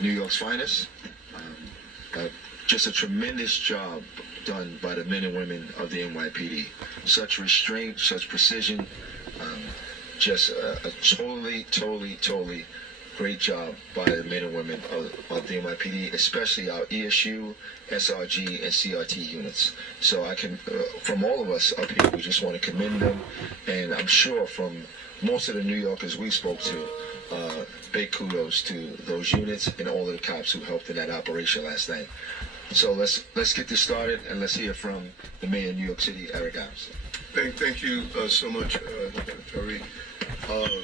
New York's finest. Uh, just a tremendous job done by the men and women of the NYPD. Such restraint, such precision. Just a totally great job by the men and women of the NYPD, especially our ESU, SRG, and CRT units. So I can, from all of us up here, we just want to commend them. And I'm sure from most of the New Yorkers we spoke to, big kudos to those units and all of the cops who helped in that operation last night. So let's get this started, and let's hear from the mayor of New York City, Eric Adams. Thank you so much, Terry. I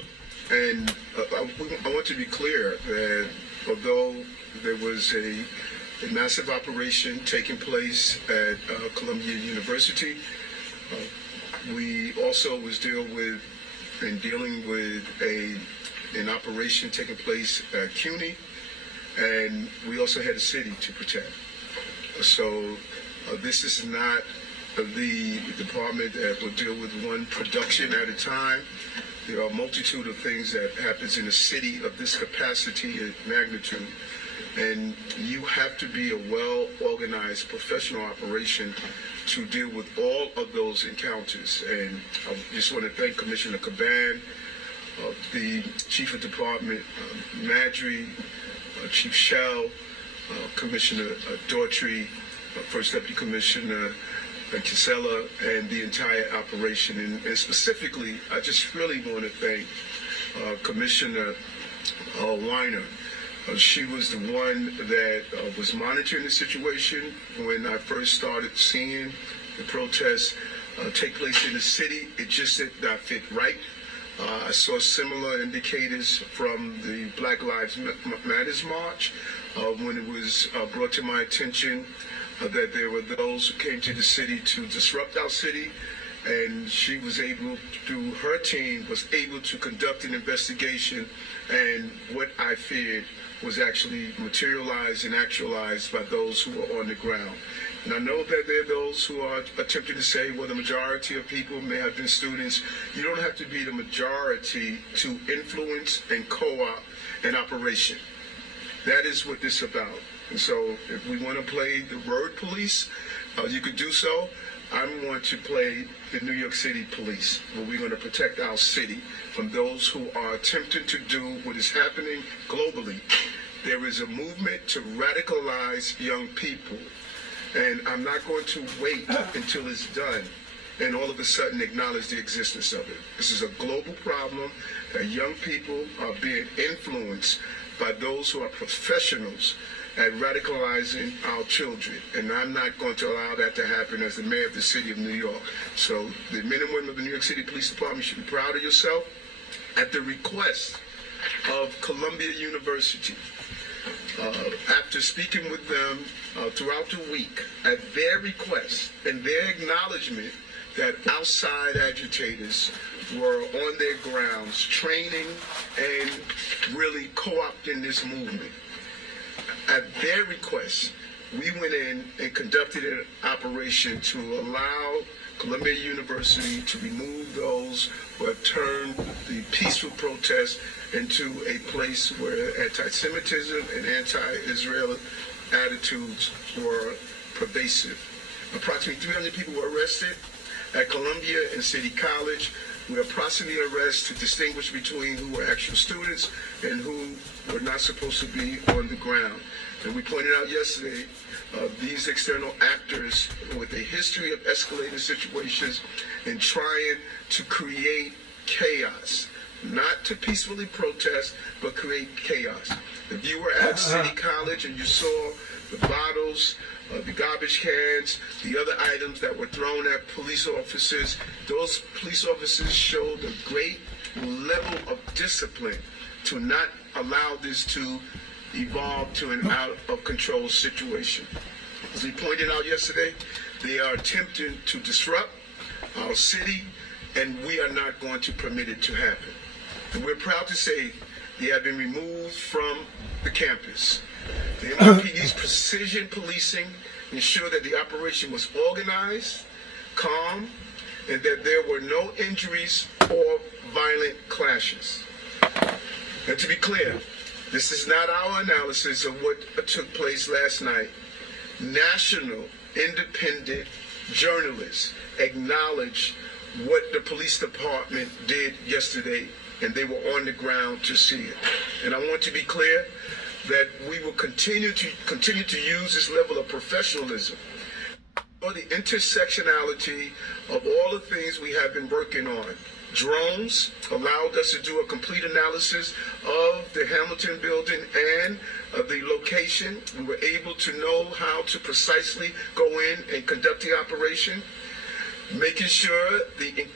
want to be clear that although there was a massive operation taking place at Columbia University, we also was dealing with an operation taking place at CUNY, and we also had a city to protect. So this is not the department that will deal with one production at a time. There are a multitude of things that happens in a city of this capacity and magnitude, and you have to be a well-organized professional operation to deal with all of those encounters. And I just want to thank Commissioner Caban, the Chief of Department, Madry, Chief Shell, Commissioner Daughtry, First Deputy Commissioner Kinsella, and the entire operation. And specifically, I just really want to thank Commissioner Weiner. She was the one that was monitoring the situation when I first started seeing the protests take place in the city. It just did not fit right. I saw similar indicators from the Black Lives Matters march when it was brought to my attention that there were those who came to the city to disrupt our city, and she was able, through her team, was able to conduct an investigation, and what I feared was actually materialized and actualized by those who were on the ground. And I know that there are those who are attempting to say, well, the majority of people may have been students. You don't have to be the majority to influence and co-op an operation. That is what this is about. And so if we want to play the word police, you could do so. I want to play the New York City police, where we're going to protect our city from those who are attempting to do what is happening globally. There is a movement to radicalize young people, and I'm not going to wait until it's done and all of a sudden acknowledge the existence of it. This is a global problem that young people are being influenced by those who are professionals at radicalizing our children, and I'm not going to allow that to happen as the mayor of the city of New York. So the men and women of the New York City Police Department should be proud of yourself. At the request of Columbia University, after speaking with them throughout the week, at their request and their acknowledgement that outside agitators were on their grounds training and really co-opting this movement, at their request, we went in and conducted an operation to allow Columbia University to remove those who have turned the peaceful protest into a place where anti-Semitism and anti-Israel attitudes were pervasive. Approximately 300 people were arrested at Columbia and City College. We are processing the arrests to distinguish between who were actual students and who were not supposed to be on the ground. And we pointed out yesterday, these external actors with a history of escalating situations and trying to create chaos, not to peacefully protest, but create chaos. If you were at City College and you saw the bottles, the garbage cans, the other items that were thrown at police officers, those police officers showed a great level of discipline to not allow this to evolve to an out-of-control situation. As we pointed out yesterday, they are attempting to disrupt our city, and we are not going to permit it to happen. And we're proud to say they have been removed from the campus. The NYPD's precision policing ensured that the operation was organized, calm, and that there were no injuries or violent clashes. And to be clear, This is not our analysis of what took place last night. National independent journalists acknowledge what the police department did yesterday, and they were on the ground to see it. And I want to be clear that we will continue to use this level of professionalism or the intersectionality of all the things we have been working on. Drones allowed us to do a complete analysis of the Hamilton building and of the location. We were able to know how to precisely go in and conduct the operation, making sure the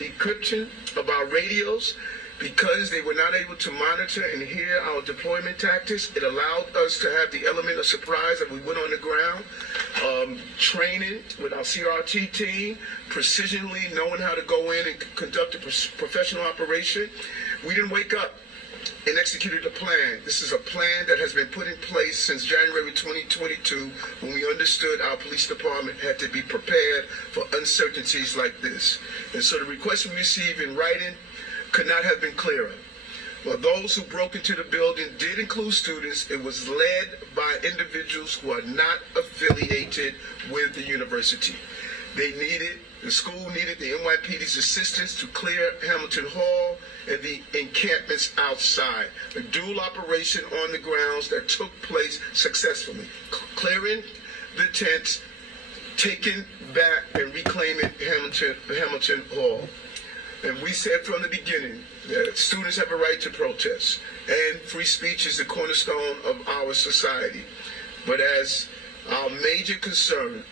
encryption of our radios, because they were not able to monitor and hear our deployment tactics. It allowed us to have the element of surprise that we went on the ground, training with our CRT team, precisionally knowing how to go in and conduct a professional operation. We didn't wake up and executed a plan. This is a plan that has been put in place since January 2022, when we understood our police department had to be prepared for uncertainties like this. And so the request we received in writing could not have been clearer. Well, those who broke into the building did include students. It was led by individuals who are not affiliated with the university. The school needed the NYPD's assistance to clear Hamilton Hall and the encampments outside. A dual operation on the grounds that took place successfully. Clearing the tents, taking back and reclaiming Hamilton Hall. And we said from the beginning that students have a right to protest, and free speech is the cornerstone of our society. But as our major concern,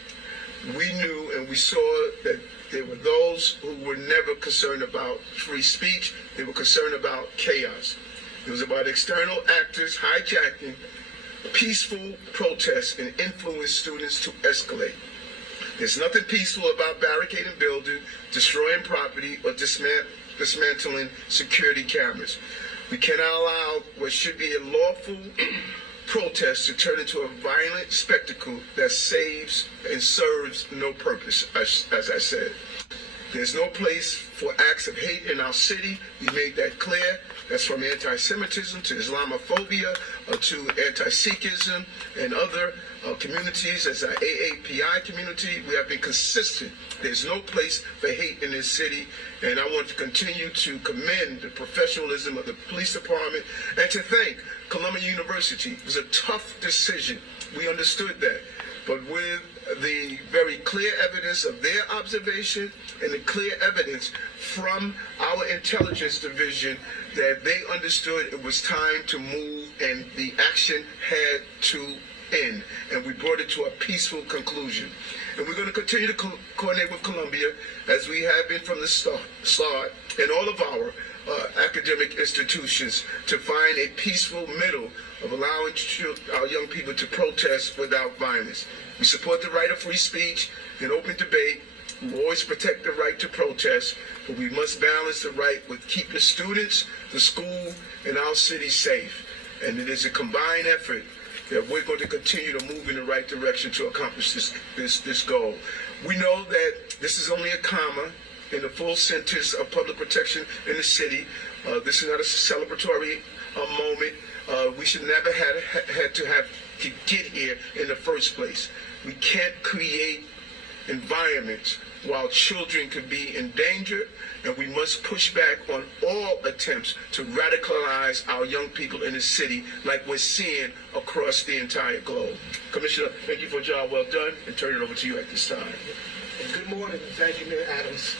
we knew and we saw that there were those who were never concerned about free speech. They were concerned about chaos. It was about external actors hijacking peaceful protests and influence students to escalate. There's nothing peaceful about barricading buildings, destroying property, or dismantling security cameras. We cannot allow what should be a lawful protest to turn into a violent spectacle that saves and serves no purpose, as I said. There's no place for acts of hate in our city. We made that clear. That's from anti-Semitism to Islamophobia to anti-Sikhism and other communities as our AAPI community. We have been consistent. There's no place for hate in this city, and I want to continue to commend the professionalism of the police department and to thank Columbia University. It was a tough decision. We understood that, but with the very clear evidence of their observation and the clear evidence from our intelligence division that they understood it was time to move and the action had to end, and we brought it to a peaceful conclusion. And we're going to continue to coordinate with Columbia as we have been from the start and all of our academic institutions to find a peaceful middle of allowing our young people to protest without violence. We support the right of free speech and open debate. We will always protect the right to protest, but we must balance the right with keeping students, the school, and our city safe. And it is a combined effort that we're going to continue to move in the right direction to accomplish this goal. We know that this is only a comma in the full sentence of public protection in the city. This is not a celebratory moment. We should never had to get here in the first place. We can't create environments while children could be in danger, and we must push back on all attempts to radicalize our young people in the city like we're seeing across the entire globe. Commissioner, thank you for a job well done, and turn it over to you at this time. Good morning, and thank you, Mayor Adams.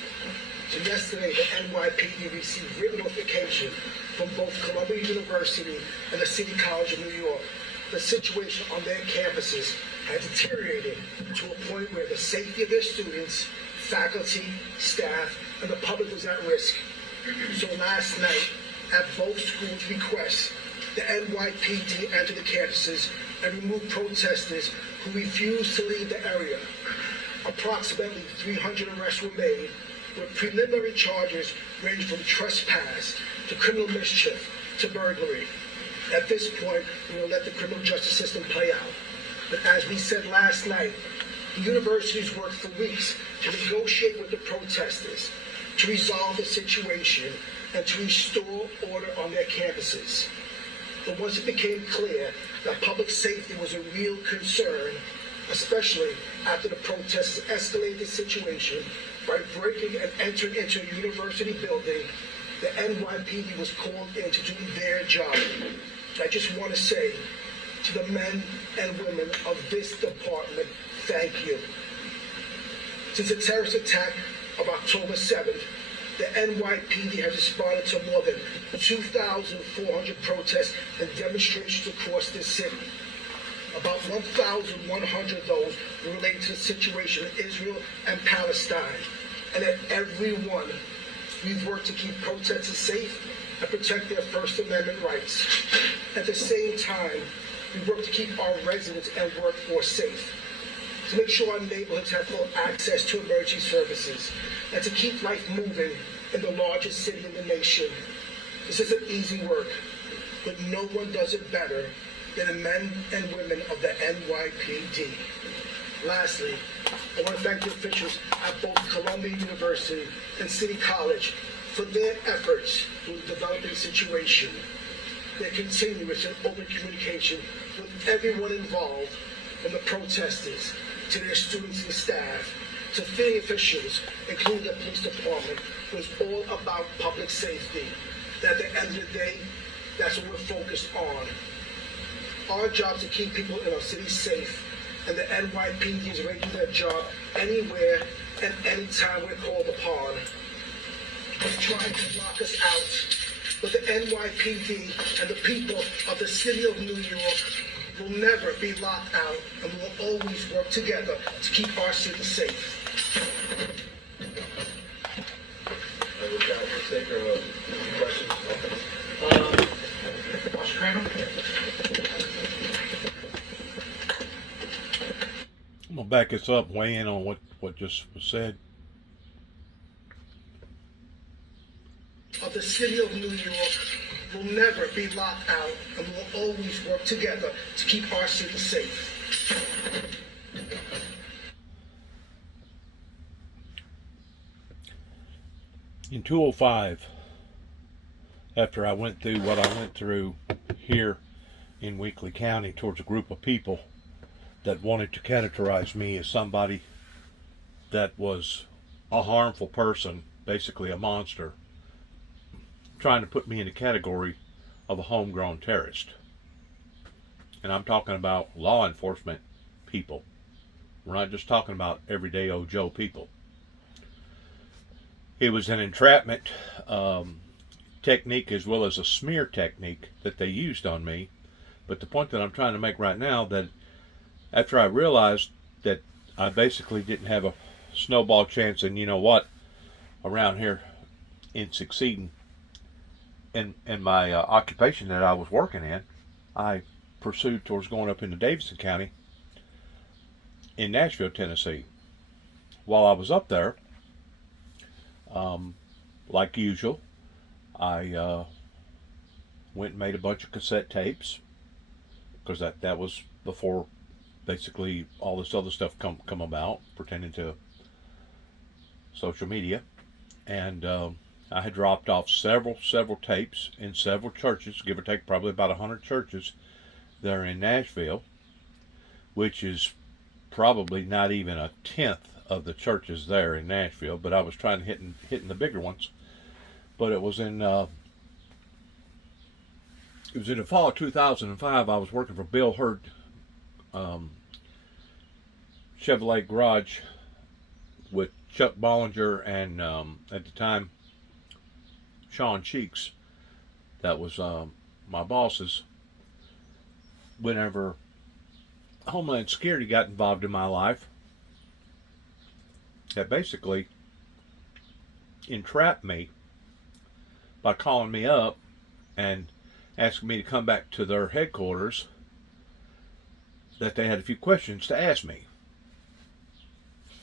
So yesterday, the NYPD received written notification from both Columbia University and the City College of New York. The situation on their campuses had deteriorated to a point where the safety of their students, faculty, staff, and the public was at risk. So last night, at both schools' requests, the NYPD entered the campuses and removed protesters who refused to leave the area. Approximately 300 arrests were made, with preliminary charges ranging from trespass to criminal mischief to burglary. At this point, we will let the criminal justice system play out. But as we said last night, the universities worked for weeks to negotiate with the protesters, to resolve the situation, and to restore order on their campuses. But once it became clear that public safety was a real concern, especially after the protesters escalated the situation by breaking and entering into a university building, the NYPD was called in to do their job. I just want to say to the men and women of this department, thank you. Since the terrorist attack of October 7th, the NYPD has responded to more than 2,400 protests and demonstrations across this city. About 1,100 of those were related to the situation in Israel and Palestine. And at every one, we've worked to keep protesters safe and protect their First Amendment rights. At the same time, we work to keep our residents and workforce safe, to make sure our neighborhoods have full access to emergency services, and to keep life moving in the largest city in the nation. This isn't easy work, but no one does it better than the men and women of the NYPD. Lastly, I want to thank the officials at both Columbia University and City College for their efforts in the developing situation, their continuous and open communication with everyone involved, from the protesters to their students and staff, to city officials, including the police department, was all about public safety. That at the end of the day, that's what we're focused on. Our job is to keep people in our city safe, and the NYPD is ready to do their job anywhere and anytime we're called upon. It's trying to lock us out, but the NYPD and the people of the city of New York will never be locked out, and will always work together to keep our city safe. With that, we'll take questions. Mr. Kramer? I'm gonna back this up, weigh in on what just was said. Of the city of New York will never be locked out, and will always work together to keep our city safe. In 205, after I went through what I went through here in Weakley County towards a group of people that wanted to categorize me as somebody that was a harmful person, basically a monster, trying to put me in the category of a homegrown terrorist. And I'm talking about law enforcement people. We're not just talking about everyday old Joe people. It was an entrapment technique as well as a smear technique that they used on me. But the point that I'm trying to make right now, that after I realized that I basically didn't have a snowball chance, and you know what, around here in succeeding in my occupation that I was working in, I pursued towards going up into Davidson County in Nashville, Tennessee. While I was up there, like usual, I went and made a bunch of cassette tapes, because that was before basically all this other stuff come about pertaining to social media. And I had dropped off several tapes in several churches, give or take probably about 100 churches there in Nashville, which is probably not even a tenth of the churches there in Nashville, but I was trying to hitting the bigger ones. But it was in the fall of 2005. I was working for Bill Hurd Chevrolet Garage with Chuck Bollinger and at the time Sean Cheeks. That was my bosses. Whenever Homeland Security got involved in my life, that basically entrapped me by calling me up and asking me to come back to their headquarters, that they had a few questions to ask me.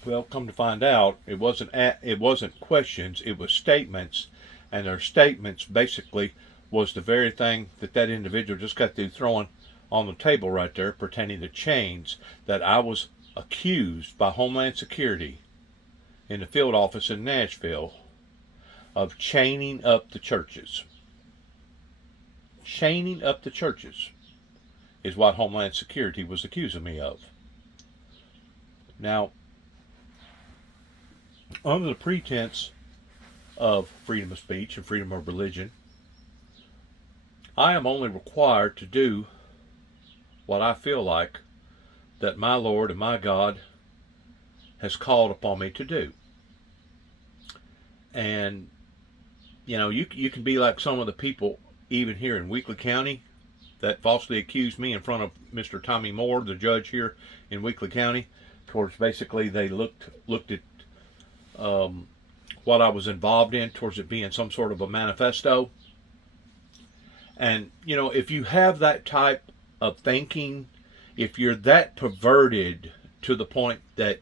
Well, come to find out, it wasn't questions, it was statements, and their statements basically was the very thing that individual just got through throwing on the table right there, pertaining to chains, that I was accused by Homeland Security in the field office in Nashville of chaining up the churches. Chaining up the churches is what Homeland Security was accusing me of. Now, under the pretense of freedom of speech and freedom of religion, I am only required to do what I feel like that my Lord and my God has called upon me to do. And, you know, you can be like some of the people, even here in Weakley County, that falsely accused me in front of Mr. Tommy Moore, the judge here in Weakley County, towards basically they looked at what I was involved in, towards it being some sort of a manifesto. And, you know, if you have that type of thinking, if you're that perverted to the point that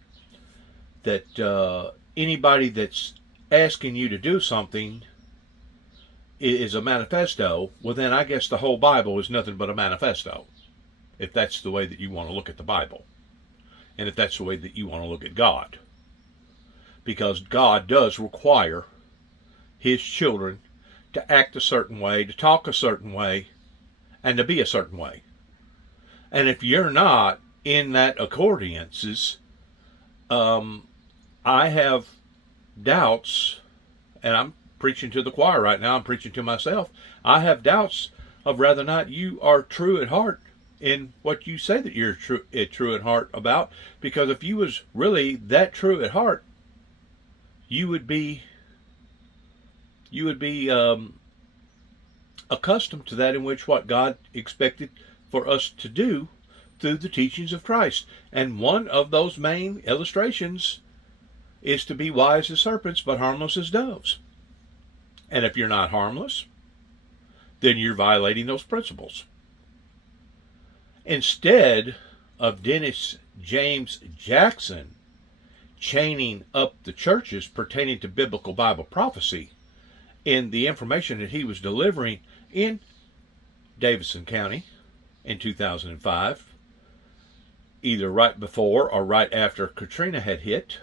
anybody that's asking you to do something is a manifesto, well then I guess the whole Bible is nothing but a manifesto, if that's the way that you want to look at the Bible, and if that's the way that you want to look at God. Because God does require His children to act a certain way, to talk a certain way, and to be a certain way. And if you're not in that accordance, I have doubts, and I'm preaching to the choir right now, I'm preaching to myself, I have doubts of whether or not you are true at heart in what you say that you're true at heart about. Because if you was really that true at heart, you would be accustomed to that in which what God expected for us to do through the teachings of Christ. And one of those main illustrations is to be wise as serpents but harmless as doves. And if you're not harmless, then you're violating those principles. Instead of Dennis James Jackson chaining up the churches pertaining to biblical Bible prophecy in the information that he was delivering in Davidson County in 2005, either right before or right after Katrina had hit,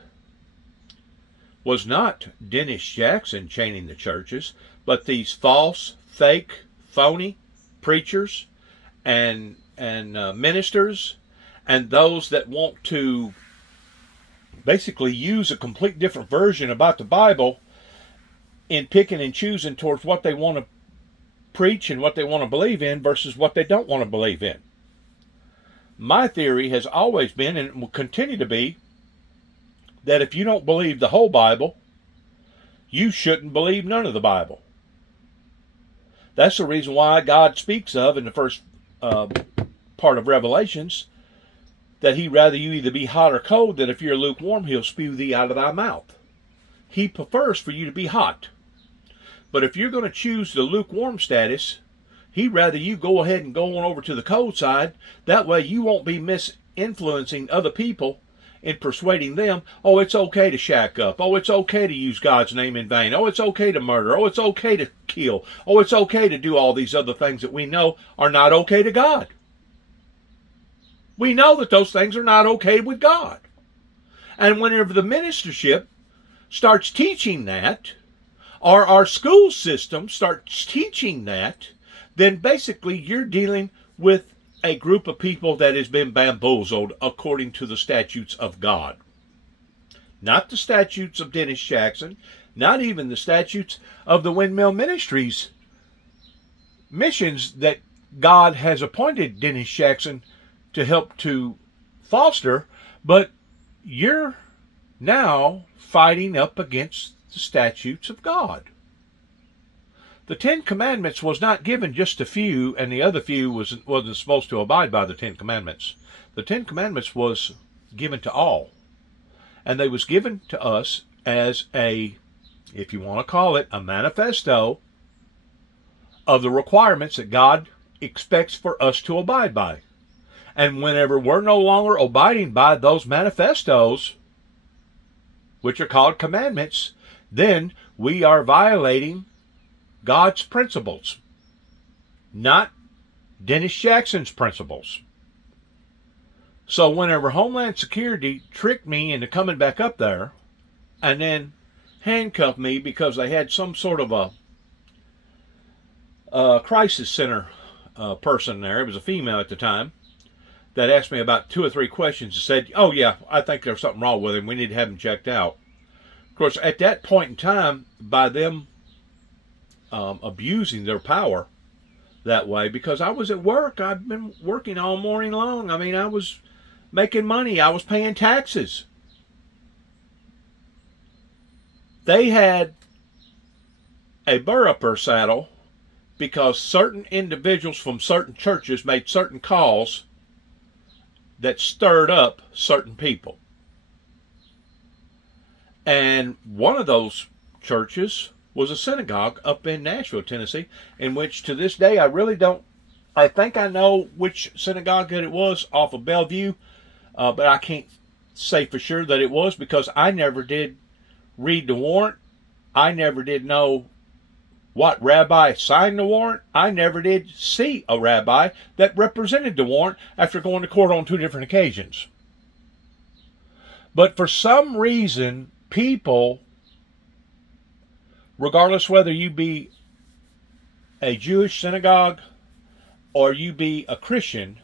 was not Dennis Jackson chaining the churches, but these false, fake, phony preachers and ministers, and those that want to basically use a complete different version about the Bible in picking and choosing towards what they want to preach and what they want to believe in versus what they don't want to believe in. My theory has always been, and it will continue to be, that if you don't believe the whole Bible, you shouldn't believe none of the Bible. That's the reason why God speaks of in the first part of Revelations that He'd rather you either be hot or cold, that if you're lukewarm, He'll spew thee out of thy mouth. He prefers for you to be hot. But if you're going to choose the lukewarm status, He'd rather you go ahead and go on over to the cold side. That way you won't be misinfluencing other people in persuading them, oh, it's okay to shack up. Oh, it's okay to use God's name in vain. Oh, it's okay to murder. Oh, it's okay to kill. Oh, it's okay to do all these other things that we know are not okay to God. We know that those things are not okay with God. And whenever the ministership starts teaching that, or our school system starts teaching that, then basically you're dealing with a group of people that has been bamboozled according to the statutes of God. Not the statutes of Dennis Jackson, not even the statutes of the Windmill Ministries missions that God has appointed Dennis Jackson to help to foster, but you're now fighting up against the statutes of God. The Ten Commandments was not given just a few, and the other few wasn't supposed to abide by the Ten Commandments. The Ten Commandments was given to all. And they was given to us as a, if you want to call it, a manifesto of the requirements that God expects for us to abide by. And whenever we're no longer abiding by those manifestos, which are called commandments, then we are violating God's principles, not Dennis Jackson's principles. So whenever Homeland Security tricked me into coming back up there and then handcuffed me because they had some sort of a crisis center person there. It was a female at the time that asked me about 2 or 3 questions and said, "Oh yeah, I think there's something wrong with him. We need to have him checked out." Of course, at that point in time, by them abusing their power that way, because I was at work, I've been working all morning long. I mean, I was making money. I was paying taxes. They had a burr up her saddle because certain individuals from certain churches made certain calls that stirred up certain people. And one of those churches was a synagogue up in Nashville, Tennessee, in which to this day I think I know which synagogue that it was off of Bellevue, but I can't say for sure that it was because I never did read the warrant. I never did know what rabbi signed the warrant. I never did see a rabbi that represented the warrant after going to court on 2 different occasions. But for some reason, people, regardless whether you be a Jewish synagogue or you be a Christian,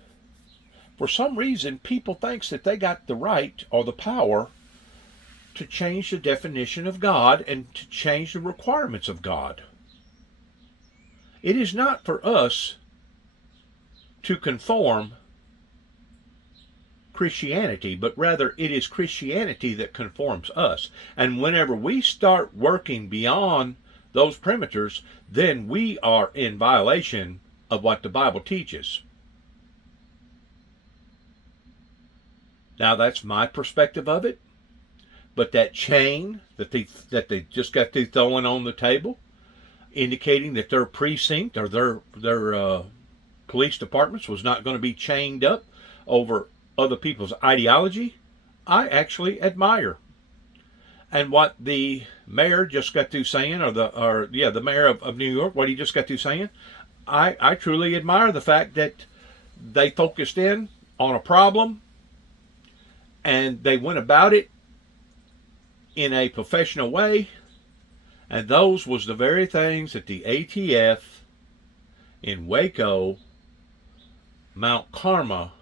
for some reason, people thinks that they got the right or the power to change the definition of God and to change the requirements of God. It is not for us to conform Christianity, but rather it is Christianity that conforms us. And whenever we start working beyond those perimeters, then we are in violation of what the Bible teaches. Now that's my perspective of it, but that chain that they just got through throwing on the table, indicating that their precinct or their police departments was not going to be chained up over other people's ideology, I actually admire. And what the mayor just got through saying, the mayor of New York, what he just got through saying, I truly admire the fact that they focused in on a problem and they went about it in a professional way. And those was the very things that the ATF in Waco, Mount Carmel,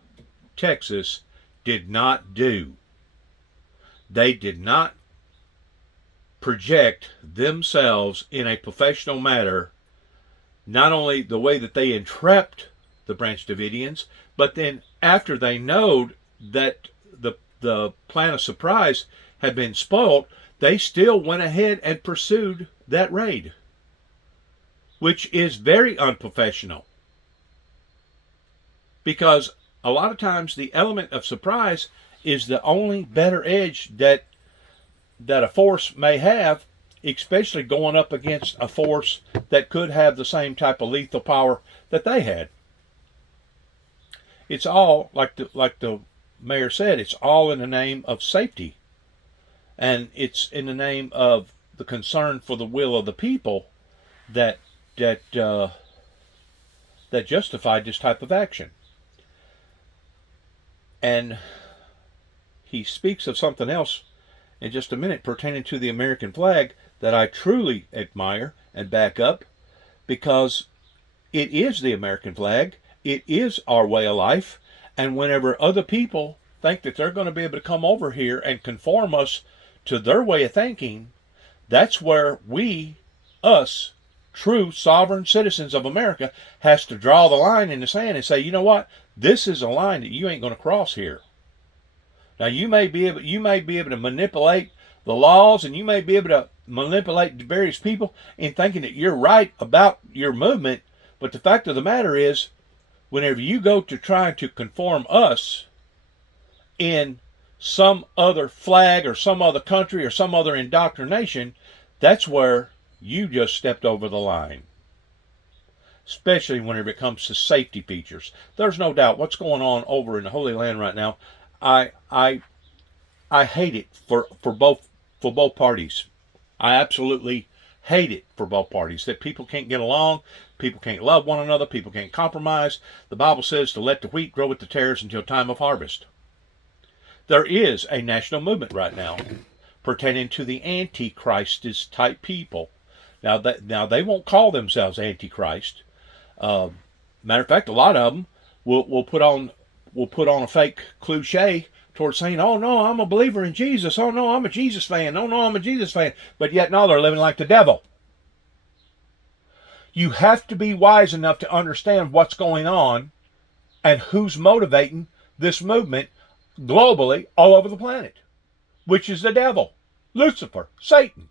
Texas, did not do. They did not project themselves in a professional manner, not only the way that they entrapped the Branch Davidians, but then after they knowed that the plan of surprise had been spoiled, they still went ahead and pursued that raid, which is very unprofessional. Because a lot of times the element of surprise is the only better edge that a force may have, especially going up against a force that could have the same type of lethal power that they had. It's all, like the mayor said, it's all in the name of safety. And it's in the name of the concern for the will of the people that justified this type of action. And he speaks of something else in just a minute pertaining to the American flag that I truly admire and back up, because it is the American flag. It is our way of life. And whenever other people think that they're going to be able to come over here and conform us to their way of thinking, that's where us, true sovereign citizens of America, has to draw the line in the sand and say, you know what? This is a line that you ain't going to cross here. Now you may be able to manipulate the laws, and you may be able to manipulate various people in thinking that you're right about your movement, but the fact of the matter is, whenever you go to try to conform us in some other flag or some other country or some other indoctrination, that's where you just stepped over the line. Especially whenever it comes to safety features. There's no doubt what's going on over in the Holy Land right now. I hate it for both parties. I absolutely hate it for both parties, that people can't get along, people can't love one another, people can't compromise. The Bible says to let the wheat grow with the tares until time of harvest. There is a national movement right now pertaining to the Antichrist type people. Now they won't call themselves Antichrist. Matter of fact, a lot of them will put on a fake cliche towards saying, "Oh no, I'm a believer in Jesus. Oh no, I'm a Jesus fan. Oh no, I'm a Jesus fan." But yet, no, they're living like the devil. You have to be wise enough to understand what's going on and who's motivating this movement globally all over the planet, which is the devil, Lucifer, Satan,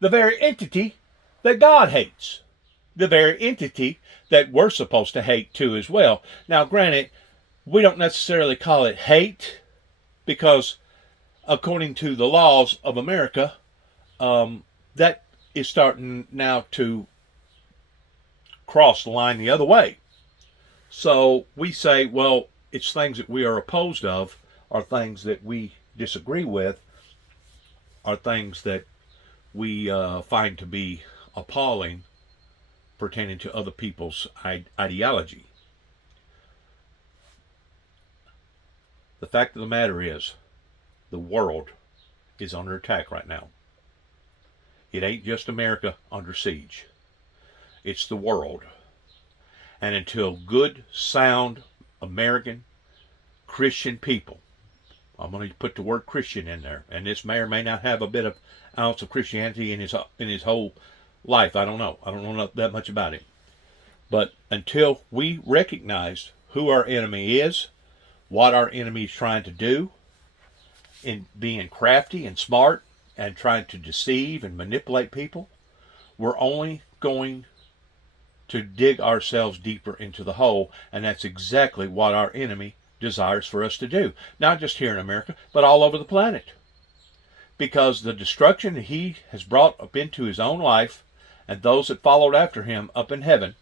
the very entity that God hates, the very entity that we're supposed to hate too as well. Now, granted, we don't necessarily call it hate because according to the laws of America, that is starting now to cross the line the other way. So we say, well, it's things that we are opposed of, or things that we disagree with, are things that we find to be appalling pertaining to other people's ideology. The fact of the matter is, the world is under attack right now. It ain't just America under siege. It's the world. And until good, sound, American, Christian people, I'm going to put the word Christian in there, and this may or may not have a bit of ounce of Christianity in his whole life. I don't know that much about him. But until we recognize who our enemy is, what our enemy is trying to do, in being crafty and smart and trying to deceive and manipulate people, we're only going to dig ourselves deeper into the hole, and that's exactly what our enemy desires for us to do. Not just here in America, but all over the planet. Because the destruction that he has brought up into his own life, and those that followed after him up in heaven,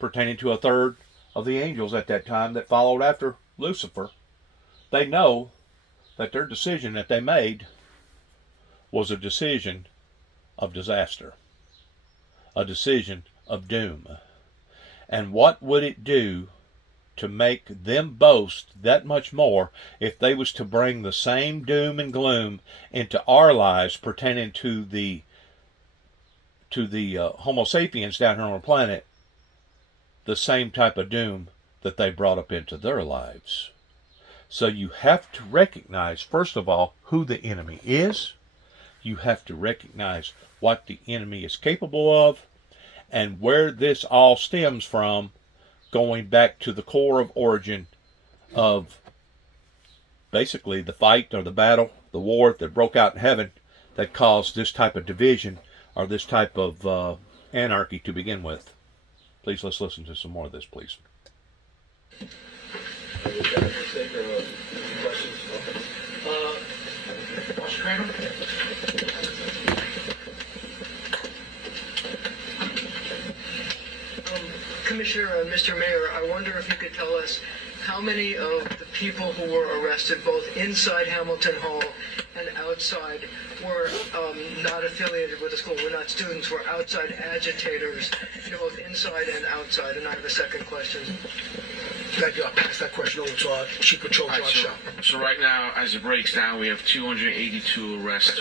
pertaining to a third of the angels at that time that followed after Lucifer, they know that their decision that they made was a decision of disaster, a decision of doom. And what would it do to make them boast that much more if they was to bring the same doom and gloom into our lives pertaining to the Homo sapiens down here on the planet, the same type of doom that they brought up into their lives? So you have to recognize, first of all, who the enemy is. You have to recognize what the enemy is capable of, and where this all stems from, going back to the core of origin of basically the fight or the battle, the war that broke out in heaven that caused this type of division or this type of anarchy to begin with. Please, let's listen to some more of this, please. Commissioner, Mr. Mayor, I wonder if you could tell us how many of the people who were arrested, both inside Hamilton Hall and outside, were not affiliated with the school, were not students, were outside agitators, both inside and outside. And I have a second question. Thank you. I'll pass that question over to our Chief Patrol, John Shaw. So right now, as it breaks down, we have 282 arrests.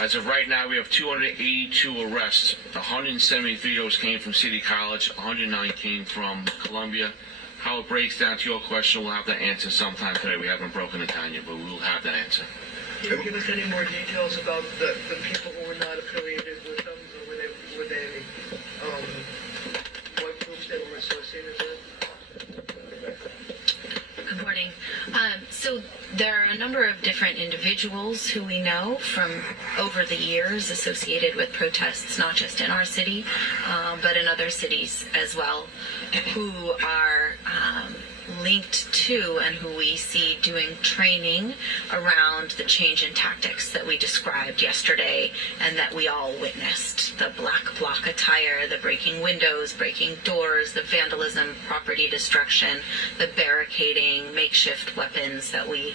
As of right now, we have 282 arrests. 173 of those came from City College, 109 came from Columbia. How it breaks down to your question, we'll have that answer sometime today. We haven't broken it down yet, but we will have that answer. Can you give us any more details about the people who were not affiliated with them? Or were they what groups they were associated with? Good morning. So there are a number of different individuals who we know from over the years associated with protests, not just in our city, but in other cities as well, who are linked to and who we see doing training around the change in tactics that we described yesterday and that we all witnessed. The black bloc attire, the breaking windows, breaking doors, the vandalism, property destruction, the barricading, makeshift weapons that we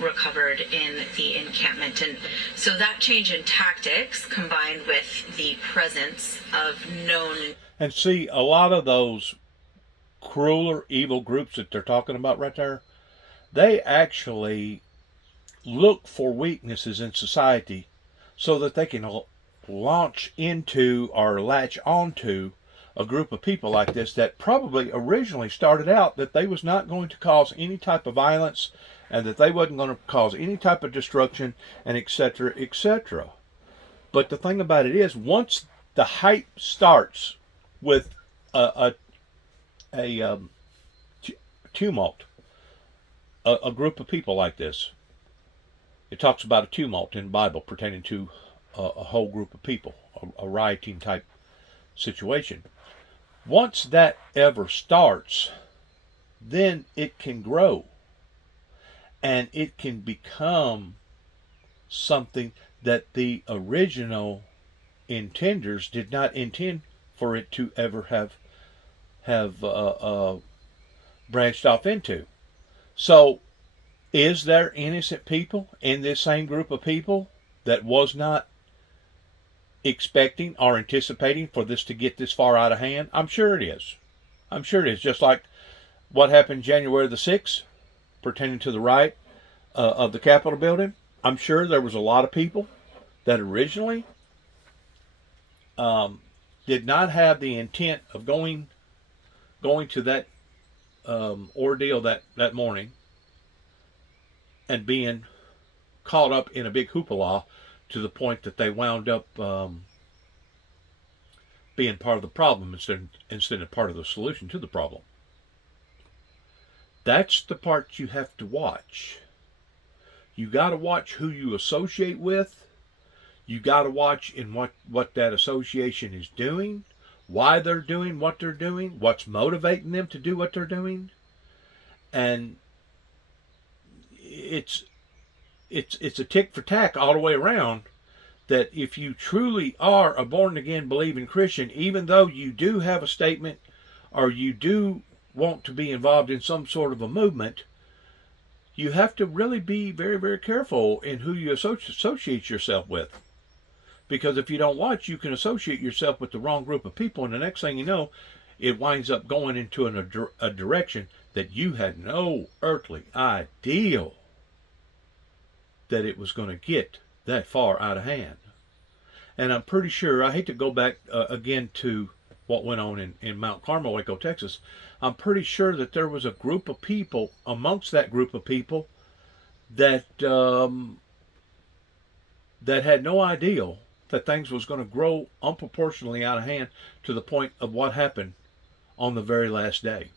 recovered in the encampment. And so that change in tactics combined with the presence of known... And see, a lot of those cruel or evil groups that they're talking about right there, they actually look for weaknesses in society so that they can launch into or latch onto a group of people like this that probably originally started out that they was not going to cause any type of violence and that they wasn't going to cause any type of destruction and etc., etc. But the thing about it is, once the hype starts with a tumult, a group of people like this, it talks about a tumult in the Bible pertaining to a whole group of people, a rioting type situation. Once that ever starts, then it can grow and it can become something that the original intenders did not intend for it to ever have branched off into. So, is there innocent people in this same group of people that was not expecting or anticipating for this to get this far out of hand? I'm sure it is. I'm sure it is. Just like what happened January the 6th pertaining to the riot of the Capitol building. I'm sure there was a lot of people that originally did not have the intent of going to that ordeal that morning and being caught up in a big hoopla to the point that they wound up being part of the problem instead of part of the solution to the problem. That's the part you have to watch. You got to watch who you associate with. You got to watch in what that association is doing, why they're doing what they're doing, what's motivating them to do what they're doing. And it's a tick for tack all the way around, that if you truly are a born-again believing Christian, even though you do have a statement or you do want to be involved in some sort of a movement, you have to really be very, very careful in who you associate yourself with. Because if you don't watch, you can associate yourself with the wrong group of people, and the next thing you know, it winds up going into a direction that you had no earthly idea that it was going to get that far out of hand. And I'm pretty sure, I hate to go back again to what went on in Mount Carmel, Waco, Texas. I'm pretty sure that there was a group of people amongst that group of people that that had no idea that things was going to grow unproportionately out of hand to the point of what happened on the very last day.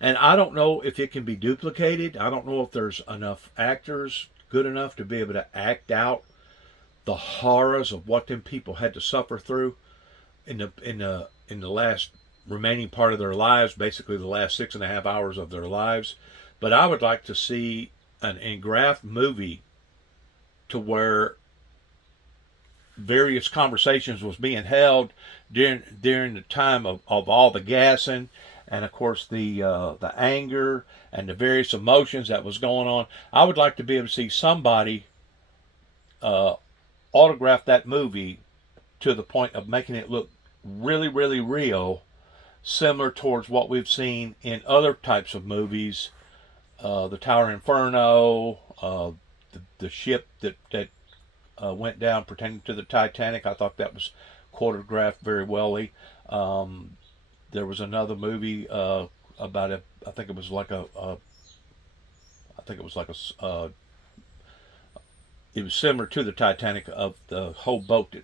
And I don't know if it can be duplicated. I don't know if there's enough actors good enough to be able to act out the horrors of what them people had to suffer through in the last remaining part of their lives, basically the last 6.5 hours of their lives. But I would like to see an engraphed movie to where various conversations was being held during the time of all the gassing, and of course the anger and the various emotions that was going on. I would like to be able to see somebody autograph that movie to the point of making it look really, really real, similar towards what we've seen in other types of movies, the Tower Inferno, the ship that went down pertaining to the Titanic. I thought that was choreographed very well. There was another movie about it. I think it was like it was similar to the Titanic, of the whole boat,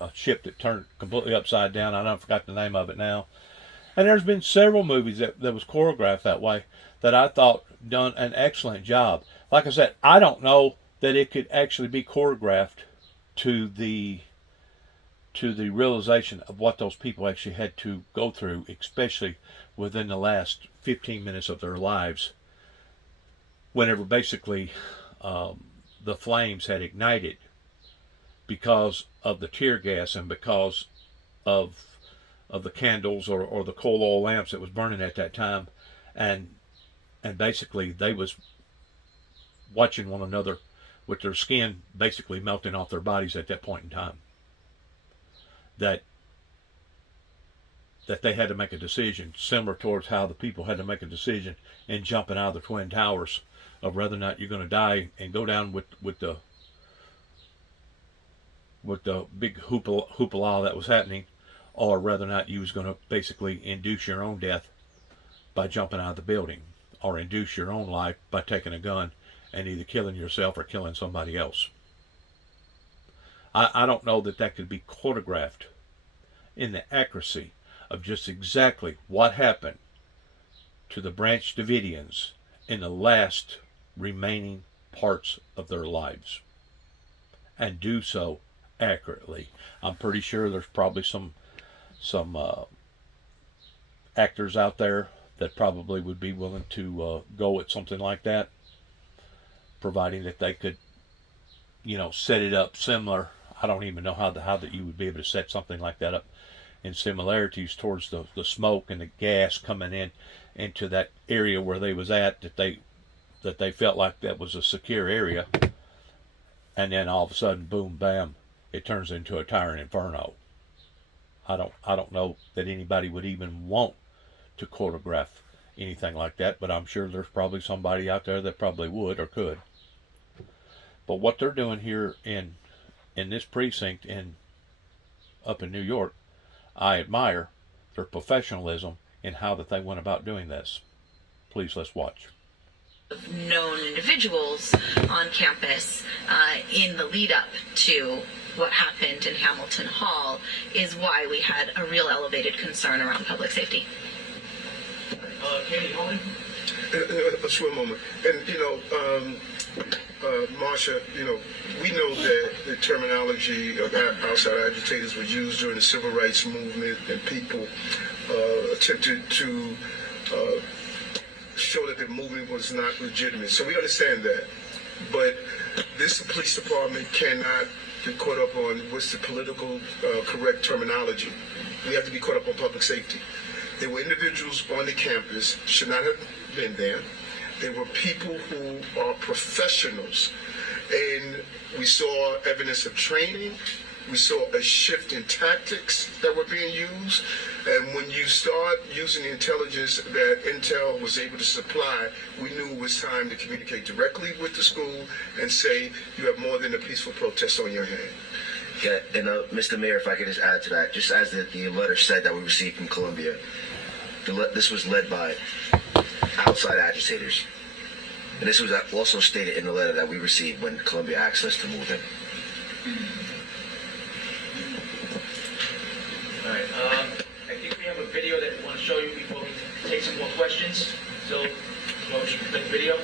a ship that turned completely upside down. I forgot the name of it now. And there's been several movies that was choreographed that way that I thought done an excellent job. Like I said, I don't know that it could actually be choreographed to the realization of what those people actually had to go through, especially within the last 15 minutes of their lives, whenever basically the flames had ignited because of the tear gas and because of the candles or the coal oil lamps that was burning at that time, and basically they was watching one another with their skin basically melting off their bodies at that point in time. That they had to make a decision similar towards how the people had to make a decision in jumping out of the Twin Towers of whether or not you're going to die and go down with the big hoopla that was happening, or whether or not you was going to basically induce your own death by jumping out of the building, or induce your own life by taking a gun and either killing yourself or killing somebody else. I don't know that that could be choreographed in the accuracy of just exactly what happened to the Branch Davidians in the last remaining parts of their lives, and do so accurately. I'm pretty sure there's probably some actors out there that probably would be willing to go at something like that, providing that they could, set it up similar. I don't even know how that you would be able to set something like that up in similarities towards the smoke and the gas coming into that area where they was at, that they felt like that was a secure area, and then all of a sudden, boom, bam, it turns into a tyrant inferno. I don't know that anybody would even want to choreograph anything like that, but I'm sure there's probably somebody out there that probably would or could. But what they're doing here in this precinct up in New York, I admire their professionalism in how that they went about doing this. Please, let's watch. Known individuals on campus in the lead up to what happened in Hamilton Hall is why we had a real elevated concern around public safety. Katie Holman? Just one moment. And, Marsha, we know that the terminology of outside agitators was used during the civil rights movement, and people attempted to show that the movement was not legitimate. So we understand that. But this police department cannot get caught up on what's the political correct terminology. We have to be caught up on public safety. There were individuals on the campus, should not have been there. There were people who are professionals. And we saw evidence of training. We saw a shift in tactics that were being used. And when you start using the intelligence that Intel was able to supply, we knew it was time to communicate directly with the school and say, you have more than a peaceful protest on your hand. Yeah, and Mr. Mayor, if I could just add to that, just as the letter said that we received from Columbia, this was led by outside agitators. And this was also stated in the letter that we received when Columbia asked us to move in. All right. I think we have a video that we want to show you before we take some more questions. So, just play the video.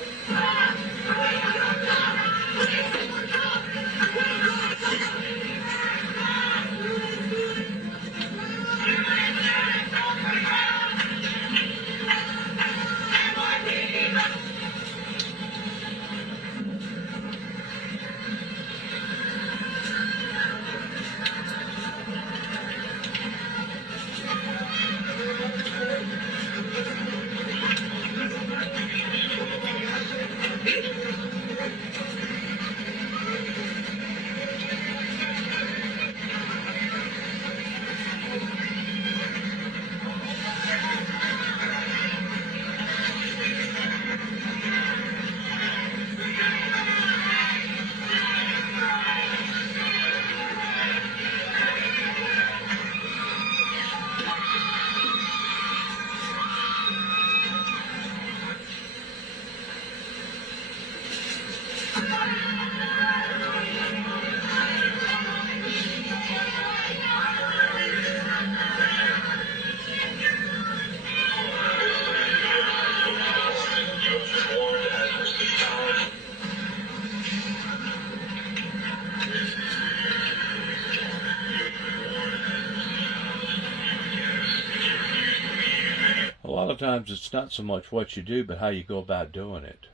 A lot of times it's not so much what you do, but how you go about doing it.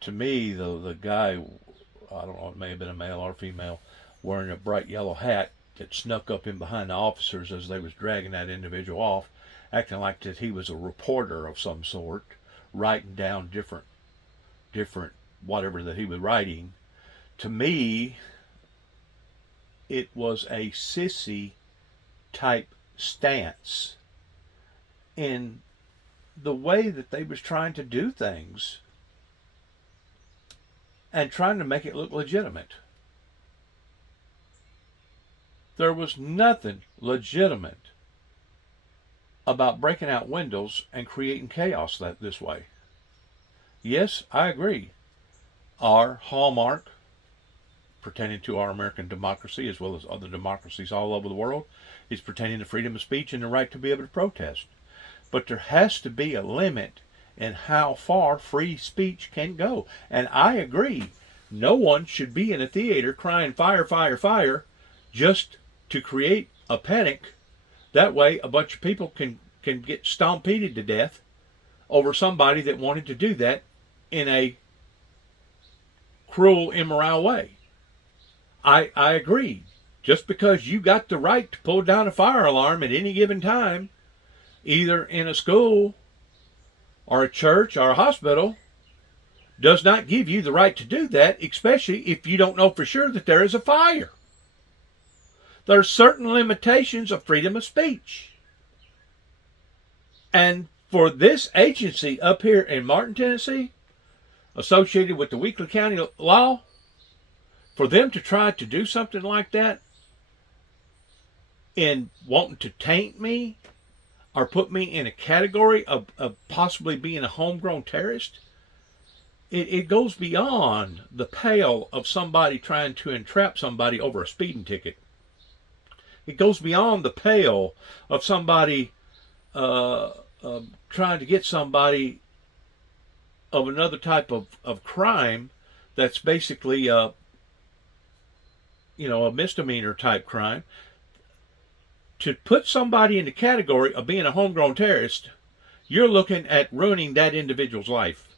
To me, the guy, I don't know, it may have been a male or female, wearing a bright yellow hat that snuck up in behind the officers as they was dragging that individual off, acting like that he was a reporter of some sort, writing down different whatever that he was writing. To me, it was a sissy type stance in the way that they was trying to do things and trying to make it look legitimate. There was nothing legitimate about breaking out windows and creating chaos this way. Yes, I agree. Our hallmark, pertaining to our American democracy as well as other democracies all over the world, is pertaining to freedom of speech and the right to be able to protest. But there has to be a limit in how far free speech can go. And I agree, no one should be in a theater crying fire, fire, fire just to create a panic. That way a bunch of people can get stampeded to death over somebody that wanted to do that in a cruel, immoral way. I agree. Just because you got the right to pull down a fire alarm at any given time, either in a school or a church or a hospital, does not give you the right to do that, especially if you don't know for sure that there is a fire. There are certain limitations of freedom of speech. And for this agency up here in Martin, Tennessee, associated with the Weakley County law, for them to try to do something like that in wanting to taint me or put me in a category of possibly being a homegrown terrorist, it goes beyond the pale of somebody trying to entrap somebody over a speeding ticket. It goes beyond the pale of somebody trying to get somebody of another type of crime that's basically a misdemeanor type crime. To put somebody in the category of being a homegrown terrorist, you're looking at ruining that individual's life.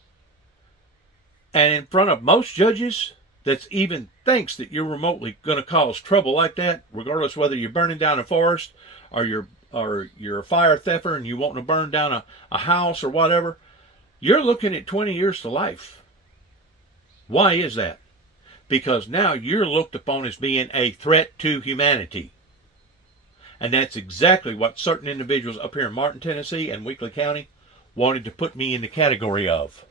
And in front of most judges that even thinks that you're remotely going to cause trouble like that, regardless whether you're burning down a forest or you're a fire thefter and you want to burn down a house or whatever, you're looking at 20 years to life. Why is that? Because now you're looked upon as being a threat to humanity. And that's exactly what certain individuals up here in Martin, Tennessee and Weakley County wanted to put me in the category of.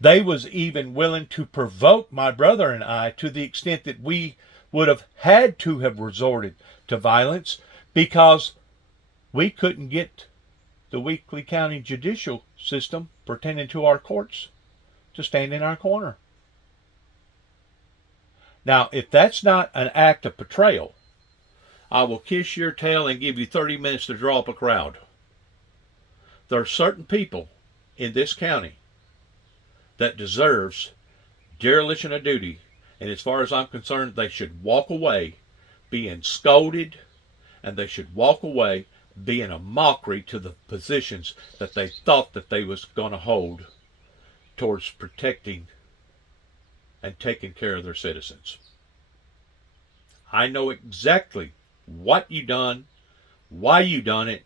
They was even willing to provoke my brother and I to the extent that we would have had to have resorted to violence because we couldn't get the Weakley County judicial system pertaining to our courts to stand in our corner. Now, if that's not an act of betrayal, I will kiss your tail and give you 30 minutes to draw up a crowd. There are certain people in this county that deserves dereliction of duty, and as far as I'm concerned, they should walk away being scolded, and they should walk away being a mockery to the positions that they thought that they was going to hold towards protecting and taking care of their citizens. I know exactly what you done, why you done it,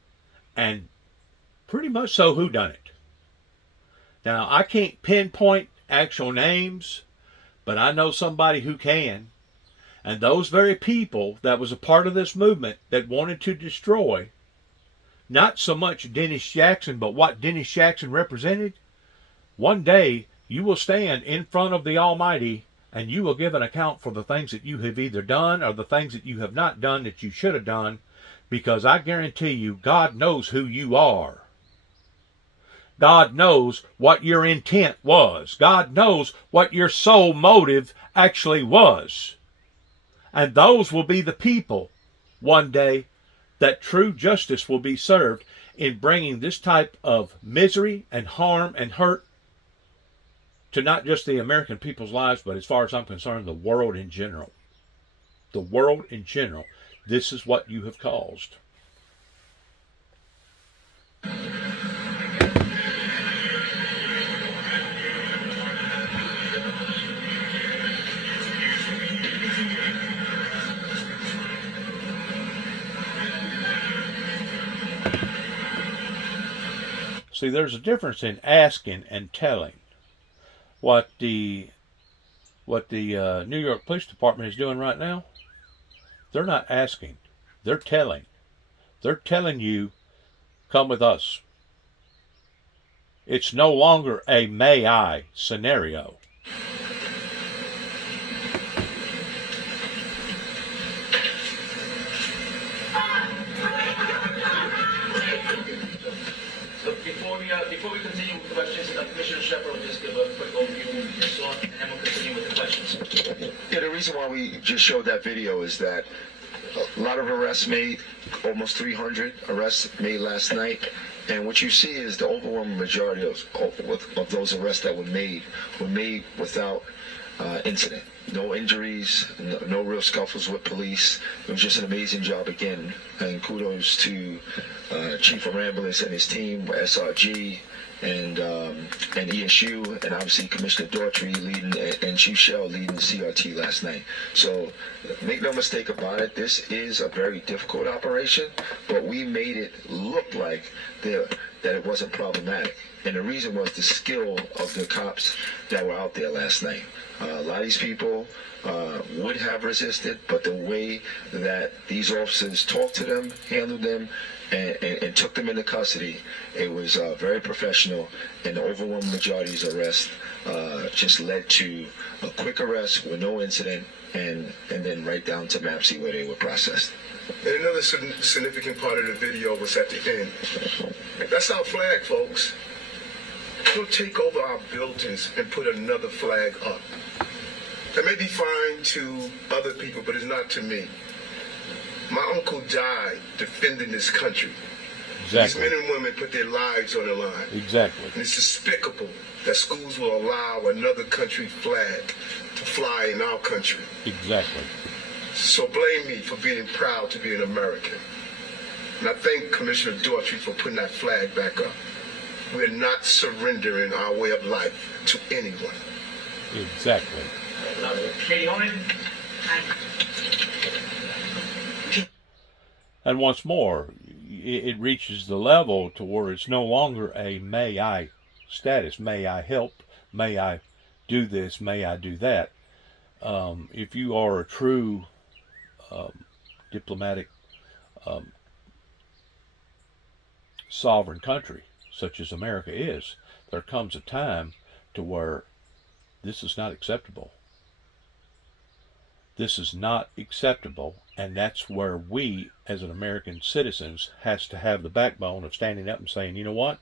and pretty much so who done it. Now, I can't pinpoint actual names, but I know somebody who can. And those very people that was a part of this movement that wanted to destroy not so much Dennis Jackson, but what Dennis Jackson represented, one day you will stand in front of the Almighty and you will give an account for the things that you have either done or the things that you have not done that you should have done, because I guarantee you, God knows who you are. God knows what your intent was. God knows what your sole motive actually was. And those will be the people one day that true justice will be served in bringing this type of misery and harm and hurt to not just the American people's lives, but as far as I'm concerned, the world in general. The world in general. This is what you have caused. See, there's a difference in asking and telling. What the New York Police Department is doing right now, they're not asking, they're telling. They're telling you, come with us. It's no longer a may I scenario. before we continue with questions, Commissioner Shepard will just give a quick overview of what we just saw, and then we'll continue with the questions. Yeah, the reason why we just showed that video is that a lot of arrests made, almost 300 arrests made last night. And what you see is the overwhelming majority of those arrests that were made without incident. No injuries, no real scuffles with police. It was just an amazing job again. And kudos to Chief Arambulis and his team, SRG, and ESU, and obviously Commissioner Daughtry leading, and Chief Shell leading the CRT last night. So make no mistake about it, this is a very difficult operation, but we made it look like that it wasn't problematic. And the reason was the skill of the cops that were out there last night. A lot of these people would have resisted, but the way that these officers talked to them, handled them, and took them into custody, it was very professional, and the overwhelming majority's arrest just led to a quick arrest with no incident, and then right down to MAPC where they were processed. And another significant part of the video was at the end. That's our flag, folks. Don't take over our buildings and put another flag up. That may be fine to other people, but it's not to me. My uncle died defending this country. Exactly. These men and women put their lives on the line. Exactly. And it's despicable that schools will allow another country flag to fly in our country. Exactly. So blame me for being proud to be an American. And I thank Commissioner Daughtry for putting that flag back up. We're not surrendering our way of life to anyone. Exactly. Katie Honan? And once more, it reaches the level to where it's no longer a may I status. May I help? May I do this? May I do that? If you are a true diplomatic sovereign country, such as America is, there comes a time to where this is not acceptable. This is not acceptable, and that's where we, as an American citizens, has to have the backbone of standing up and saying, you know what?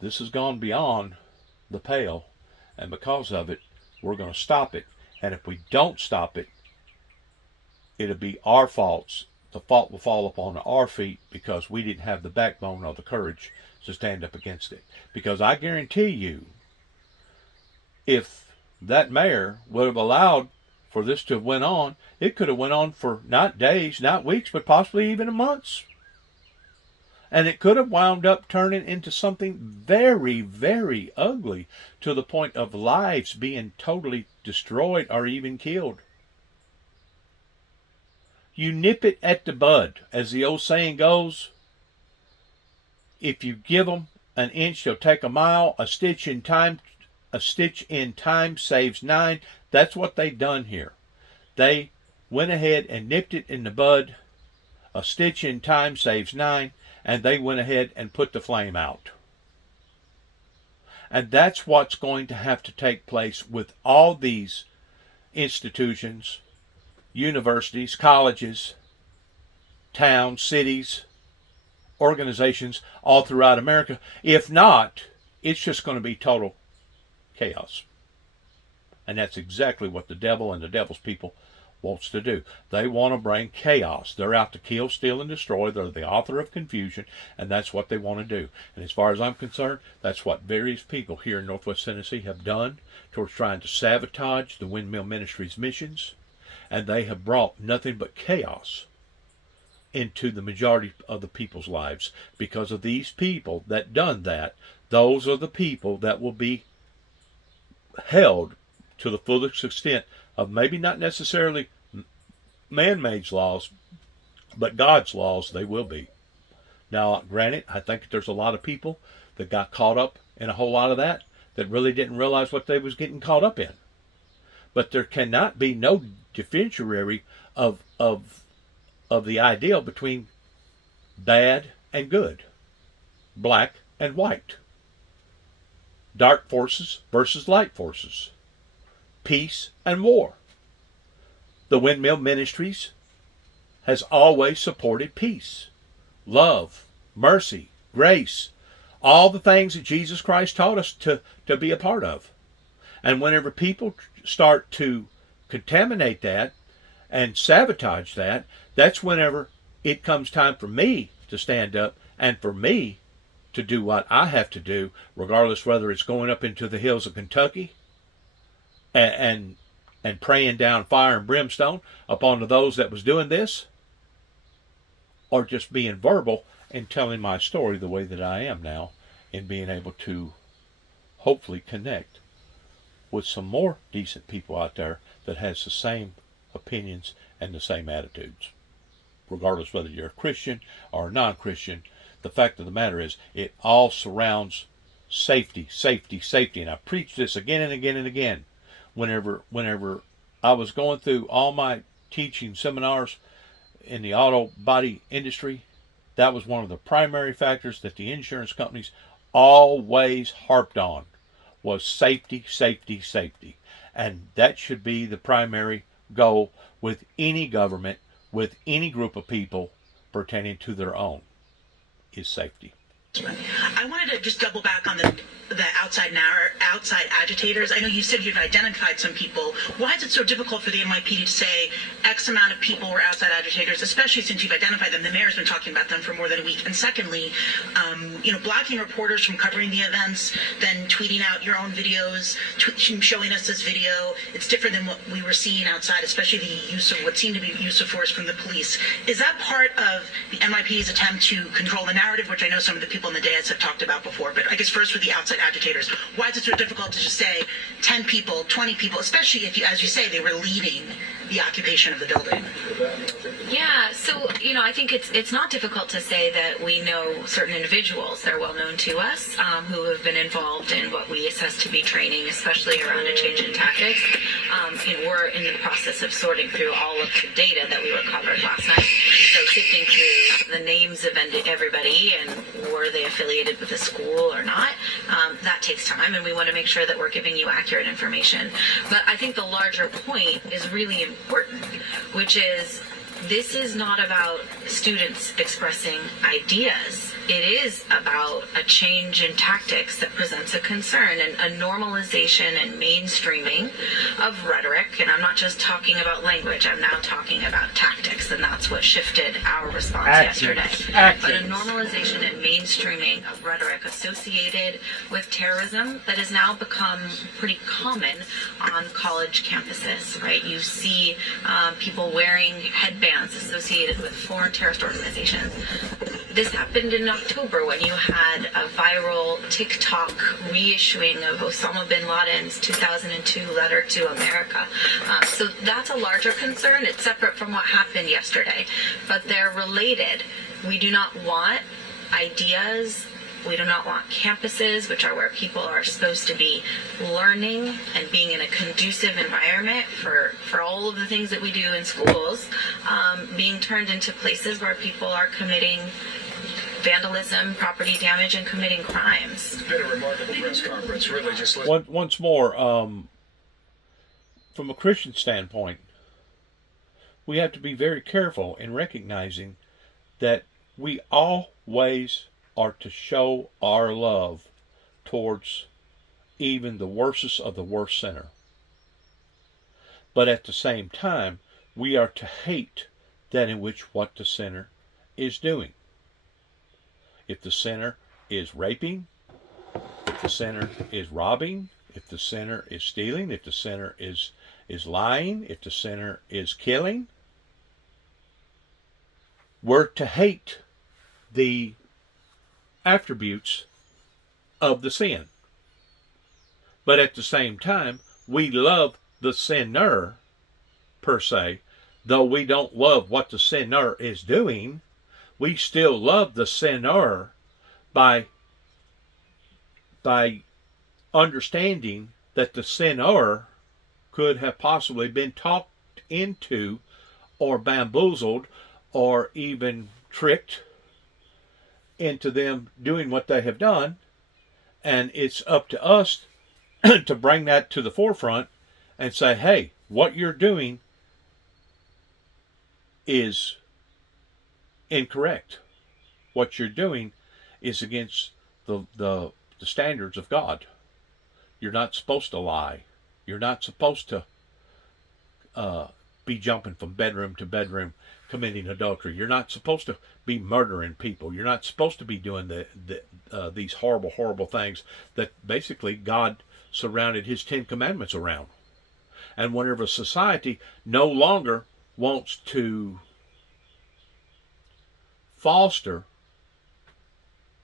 This has gone beyond the pale, and because of it, we're going to stop it. And if we don't stop it, it'll be our faults. The fault will fall upon our feet because we didn't have the backbone or the courage to stand up against it. Because I guarantee you, if that mayor would have allowed for this to have went on, it could have went on for not days, not weeks, but possibly even months. And it could have wound up turning into something very, very ugly, to the point of lives being totally destroyed or even killed. You nip it at the bud, as the old saying goes. If you give them an inch, they'll take a mile. A stitch in time saves 9. That's what they done here. They went ahead and nipped it in the bud. A stitch in time saves 9. And they went ahead and put the flame out. And that's what's going to have to take place with all these institutions, universities, colleges, towns, cities, organizations all throughout America. If not, it's just going to be total chaos. And that's exactly what the devil and the devil's people wants to do. They want to bring chaos. They're out to kill, steal, and destroy. They're the author of confusion, and that's what they want to do. And as far as I'm concerned, that's what various people here in Northwest Tennessee have done towards trying to sabotage the Windmill Ministries missions, and they have brought nothing but chaos into the majority of the people's lives. Because of these people that done that, those are the people that will be held to the fullest extent of maybe not necessarily man-made laws, but God's laws. They will be. Now, granted, I think there's a lot of people that got caught up in a whole lot of that really didn't realize what they was getting caught up in. But there cannot be no differentiary of the ideal between bad and good, black and white, dark forces versus light forces, peace and war. The Windmill Ministries has always supported peace, love, mercy, grace, all the things that Jesus Christ taught us to be a part of. And whenever people start to contaminate that and sabotage that, that's whenever it comes time for me to stand up and for me to do what I have to do, regardless whether it's going up into the hills of Kentucky and praying down fire and brimstone upon those that was doing this, or just being verbal and telling my story the way that I am now, and being able to hopefully connect with some more decent people out there that has the same opinions and the same attitudes. Regardless whether you're a Christian or a non-Christian, the fact of the matter is it all surrounds safety, safety, safety. And I preach this again and again and again. Whenever I was going through all my teaching seminars in the auto body industry, that was one of the primary factors that the insurance companies always harped on, was safety, safety, safety. And that should be the primary goal with any government, with any group of people pertaining to their own, is safety. I wanted to just double back on the outside agitators. I know you said you've identified some people. Why is it so difficult for the NYPD to say X amount of people were outside agitators, especially since you've identified them? The mayor's been talking about them for more than a week. And secondly, blocking reporters from covering the events, then tweeting out your own videos, showing us this video. It's different than what we were seeing outside, especially the use of what seemed to be use of force from the police. Is that part of the NYPD's attempt to control the narrative, which I know some of the people in the dais have talked about before? But I guess first with the outside agitators, why is it so difficult to just say 10 people, 20 people, especially if, as you say, they were leading the occupation of the building? Yeah, so, I think it's not difficult to say that we know certain individuals. They're well known to us, who have been involved in what we assess to be training, especially around a change in tactics. We're in the process of sorting through all of the data that we recovered last night. So sifting through the names of everybody and were they affiliated with a school or not, that takes time, and we want to make sure that we're giving you accurate information. But I think the larger point is really important, which is this is not about students expressing ideas. It is about a change in tactics that presents a concern and a normalization and mainstreaming of rhetoric. And I'm not just talking about language, I'm now talking about tactics, and that's what shifted our response yesterday. But a normalization and mainstreaming of rhetoric associated with terrorism that has now become pretty common on college campuses, right? You see people wearing headbands associated with foreign terrorist organizations. This happened in October when you had a viral TikTok reissuing of Osama bin Laden's 2002 letter to America. So that's a larger concern. It's separate from what happened yesterday, but they're related. We do not want ideas. We do not want campuses, which are where people are supposed to be learning and being in a conducive environment for all of the things that we do in schools, being turned into places where people are committing vandalism, property damage, and committing crimes. It's been a remarkable press conference, really. Just Once more, from a Christian standpoint, we have to be very careful in recognizing that we always are to show our love towards even the worstest of the worst sinner. But at the same time, we are to hate that in which what the sinner is doing. If the sinner is raping, if the sinner is robbing, if the sinner is stealing, if the sinner is lying, if the sinner is killing, we're to hate the attributes of the sin. But at the same time, we love the sinner per se. Though we don't love what the sinner is doing, we still love the sinner by understanding that the sinner could have possibly been talked into or bamboozled or even tricked into them doing what they have done. And it's up to us to bring that to the forefront and say, hey, what you're doing is incorrect. What you're doing is against the standards of God. You're not supposed to lie. You're not supposed to be jumping from bedroom to bedroom committing adultery. You're not supposed to be murdering people. You're not supposed to be doing these horrible, horrible things that basically God surrounded his 10 Commandments around. And whenever society no longer wants to foster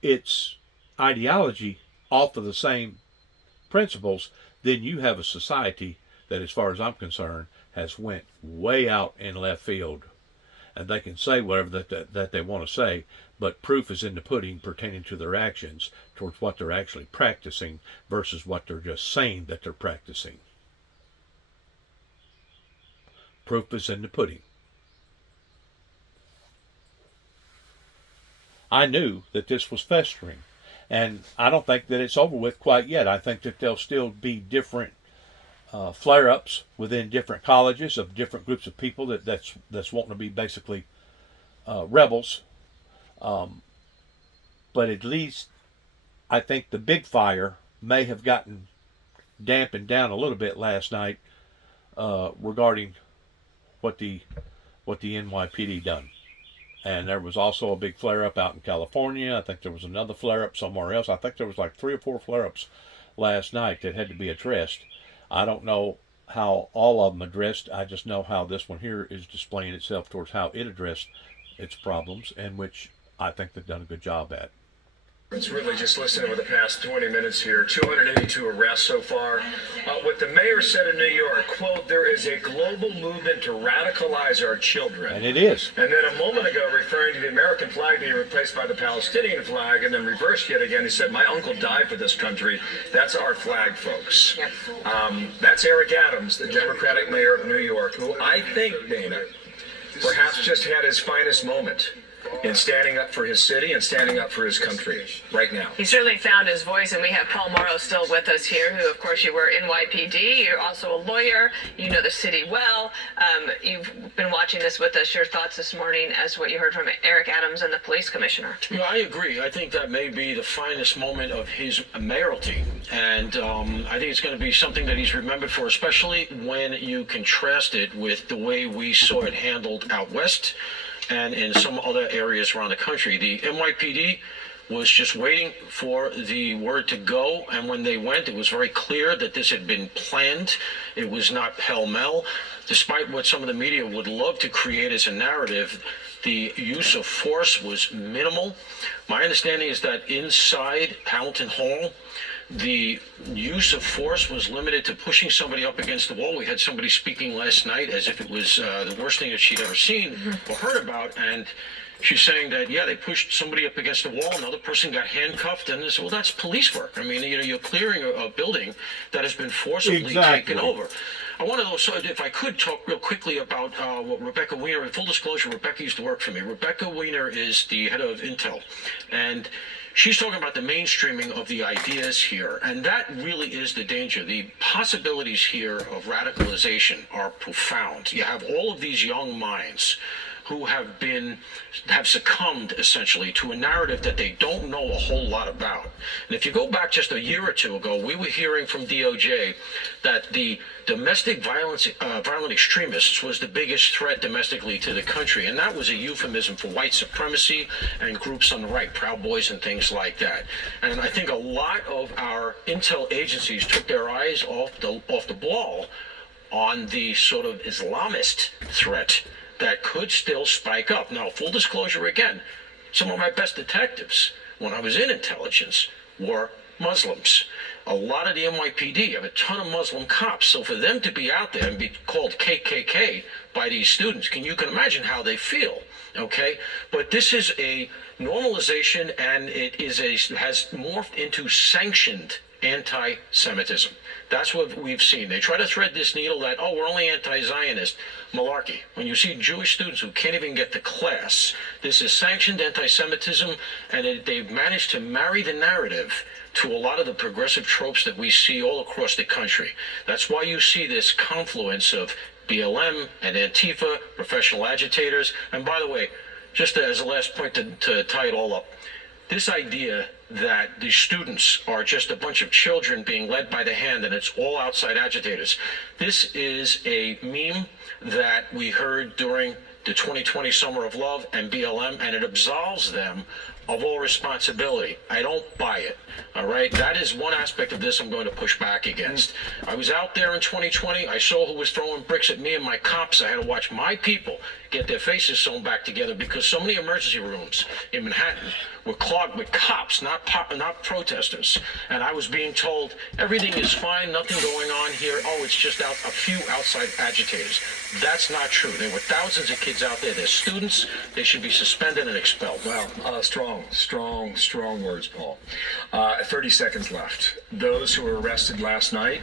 its ideology off of the same principles, then you have a society that, as far as I'm concerned, has went way out in left field. And they can say whatever that they want to say, but proof is in the pudding pertaining to their actions towards what they're actually practicing versus what they're just saying that they're practicing. Proof is in the pudding. I knew that this was festering, and I don't think that it's over with quite yet. I think that there'll still be different flare-ups within different colleges of different groups of people that's wanting to be basically rebels. But at least I think the big fire may have gotten dampened down a little bit last night regarding what the NYPD done. And there was also a big flare-up out in California. I think there was another flare-up somewhere else. I think there was like 3 or 4 flare-ups last night that had to be addressed. I don't know how all of them addressed. I just know how this one here is displaying itself towards how it addressed its problems, and which I think they've done a good job at. It's really just listening over the past 20 minutes here. 282 arrests so far. What the mayor said in New York, quote, there is a global movement to radicalize our children. And it is. And then a moment ago, referring to the American flag being replaced by the Palestinian flag, and then reversed yet again, he said, my uncle died for this country. That's our flag, folks. That's Eric Adams, the Democratic mayor of New York, who I think, Dana, perhaps just had his finest moment in standing up for his city and standing up for his country right now. He certainly found his voice, and we have Paul Morrow still with us here, who, of course, you were NYPD. You're also a lawyer. You know the city well. You've been watching this with us. Your thoughts this morning as what you heard from Eric Adams and the police commissioner? Yeah, I agree. I think that may be the finest moment of his mayoralty, and I think it's going to be something that he's remembered for, especially when you contrast it with the way we saw it handled out west and in some other areas around the country. The NYPD was just waiting for the word to go, and when they went, it was very clear that this had been planned. It was not pell-mell. Despite what some of the media would love to create as a narrative, the use of force was minimal. My understanding is that inside Hamilton Hall, the use of force was limited to pushing somebody up against the wall. We had somebody speaking last night as if it was the worst thing that she'd ever seen or heard about, and she's saying that, yeah, they pushed somebody up against the wall, another person got handcuffed, and they said, well, that's police work. I mean, you're clearing a building that has been forcibly taken over. I want to also, if I could, talk real quickly about what Rebecca Weiner, in full disclosure, Rebecca used to work for me. Rebecca Weiner is the head of Intel, and she's talking about the mainstreaming of the ideas here, and that really is the danger. The possibilities here of radicalization are profound. You have all of these young minds who have succumbed essentially to a narrative that they don't know a whole lot about. And if you go back just a year or two ago, we were hearing from DOJ that the domestic violent extremists was the biggest threat domestically to the country, and that was a euphemism for white supremacy and groups on the right, Proud Boys and things like that. And I think a lot of our intel agencies took their eyes off the ball on the sort of Islamist threat that could still spike up. Now, full disclosure again, some of my best detectives when I was in intelligence were Muslims. A lot of the NYPD have a ton of Muslim cops, so for them to be out there and be called KKK by these students, you can imagine how they feel, okay? But this is a normalization, and it has morphed into sanctioned anti-Semitism. That's what we've seen. They try to thread this needle that, oh, we're only anti-Zionist. Malarkey. When you see Jewish students who can't even get to class, this is sanctioned anti-Semitism, and they've managed to marry the narrative to a lot of the progressive tropes that we see all across the country. That's why you see this confluence of BLM and Antifa, professional agitators. And by the way, just as a last point to tie it all up, this idea that the students are just a bunch of children being led by the hand and it's all outside agitators. This is a meme that we heard during the 2020 Summer of Love and BLM, and it absolves them of all responsibility. I don't buy it. All right, that is one aspect of this I'm going to push back against. I was out there in 2020. I saw who was throwing bricks at me and my cops. I had to watch my people get their faces sewn back together because so many emergency rooms in Manhattan were clogged with cops, not protesters. And I was being told everything is fine, nothing going on here. Oh, it's just a few outside agitators. That's not true. There were thousands of kids out there. They're students. They should be suspended and expelled. Wow, strong words, Paul. 30 seconds left. Those who were arrested last night,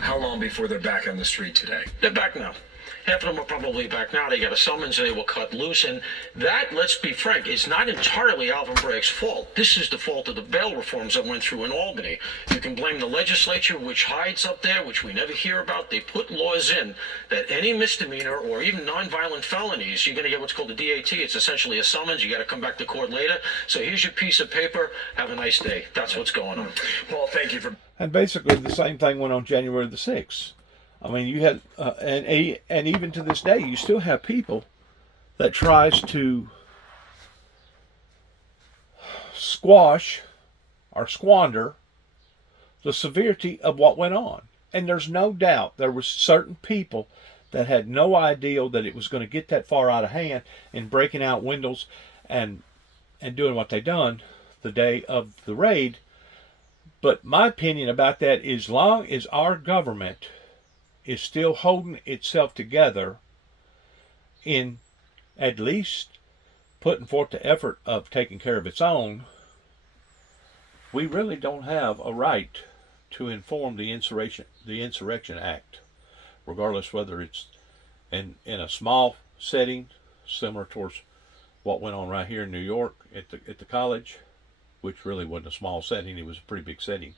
how long before they're back on the street today? They're back now. Half of them are probably back now. They got a summons and they will cut loose. And that, let's be frank, is not entirely Alvin Bragg's fault. This is the fault of the bail reforms that went through in Albany. You can blame the legislature, which hides up there, which we never hear about. They put laws in that any misdemeanor or even nonviolent felonies, you're going to get what's called a DAT. It's essentially a summons. You got to come back to court later. So here's your piece of paper. Have a nice day. That's what's going on. Paul, thank you for... And basically the same thing went on January the 6th. I mean, you had, and even to this day, you still have people that tries to squash or squander the severity of what went on. And there's no doubt there was certain people that had no idea that it was going to get that far out of hand in breaking out windows and doing what they done the day of the raid. But my opinion about that is, as long as our government is still holding itself together in at least putting forth the effort of taking care of its own, we really don't have a right to inform the Insurrection Act, regardless whether it's in a small setting, similar towards what went on right here in New York at the college, which really wasn't a small setting, it was a pretty big setting,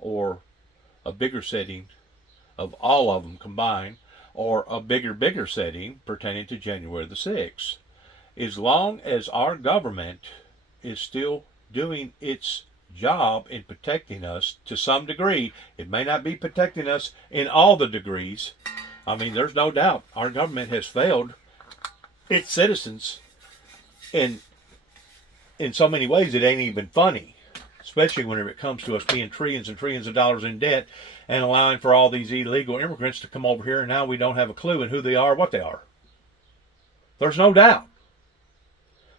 or a bigger setting of all of them combined, or a bigger setting pertaining to January the 6th. As long as our government is still doing its job in protecting us to some degree, it may not be protecting us in all the degrees. I mean, there's no doubt our government has failed its citizens in so many ways it ain't even funny, especially whenever it comes to us being trillions and trillions of dollars in debt and allowing for all these illegal immigrants to come over here, and now we don't have a clue in who they are or what they are. There's no doubt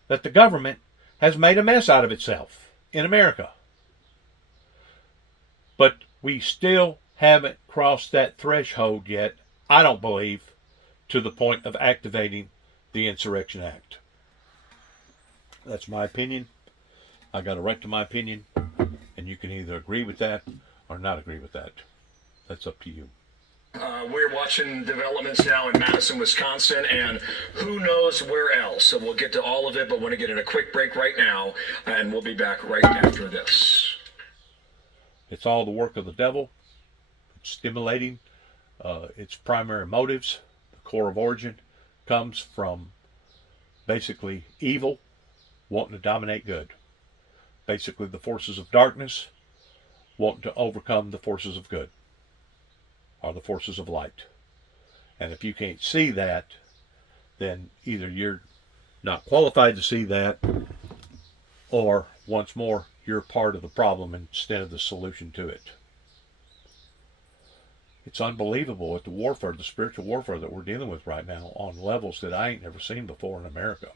that the government has made a mess out of itself in America. But we still haven't crossed that threshold yet, I don't believe, to the point of activating the Insurrection Act. That's my opinion. I got a right to my opinion, and you can either agree with that or not agree with that. That's up to you. We're watching developments now in Madison, Wisconsin, and who knows where else. So we'll get to all of it, but want to get in a quick break right now, and we'll be back right after this. It's all the work of the devil. It's stimulating. Its primary motives, the core of origin, comes from basically evil wanting to dominate good. Basically the forces of darkness wanting to overcome the forces of good, or the forces of light. And if you can't see that, then either you're not qualified to see that, or once more, you're part of the problem instead of the solution to it. It's unbelievable at the warfare, the spiritual warfare that we're dealing with right now on levels that I ain't never seen before in America.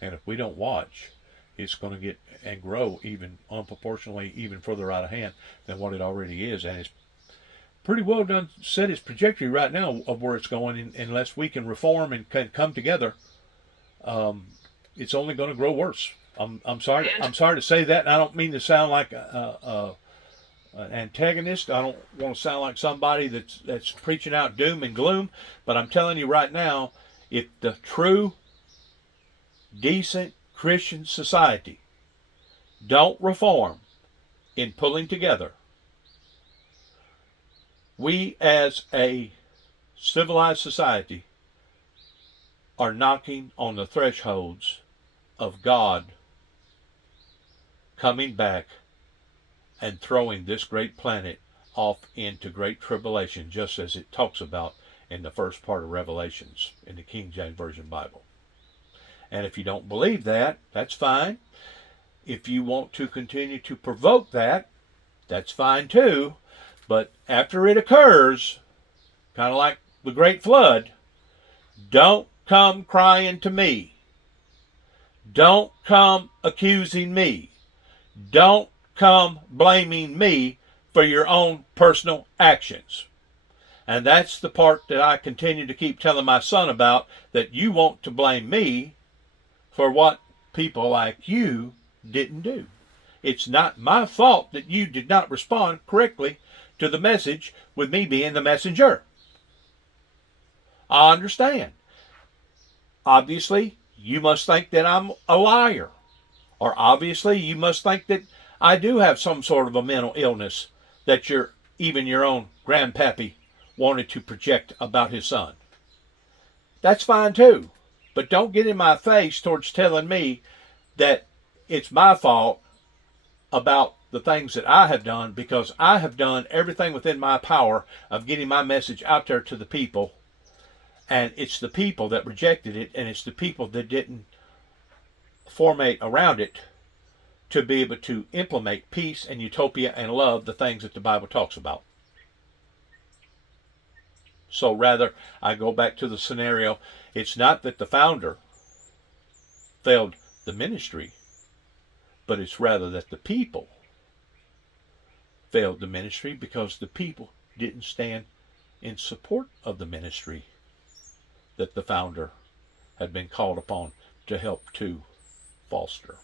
And if we don't watch, it's going to get and grow even unproportionately even further out of hand than what it already is. And it's pretty well done set its trajectory right now of where it's going, unless we can reform and can come together. It's only going to grow worse. I'm sorry to say that, and I don't mean to sound like an antagonist. I don't want to sound like somebody that's preaching out doom and gloom, but I'm telling you right now, if the true, decent Christian society don't reform in pulling together, we as a civilized society are knocking on the thresholds of God coming back and throwing this great planet off into great tribulation, just as it talks about in the first part of Revelations in the King James Version Bible. And if you don't believe that, that's fine. If you want to continue to provoke that, that's fine too. But after it occurs, kind of like the Great Flood, don't come crying to me. Don't come accusing me. Don't come blaming me for your own personal actions. And that's the part that I continue to keep telling my son about, that you want to blame me for what people like you didn't do. It's not my fault that you did not respond correctly to the message with me being the messenger. I understand. Obviously, you must think that I'm a liar. Or obviously, you must think that I do have some sort of a mental illness that even your own grandpappy wanted to project about his son. That's fine too. But don't get in my face towards telling me that it's my fault about the things that I have done, because I have done everything within my power of getting my message out there to the people. And it's the people that rejected it, and it's the people that didn't formate around it to be able to implement peace and utopia and love, the things that the Bible talks about. So rather, I go back to the scenario, it's not that the founder failed the ministry, but it's rather that the people failed the ministry because the people didn't stand in support of the ministry that the founder had been called upon to help to foster.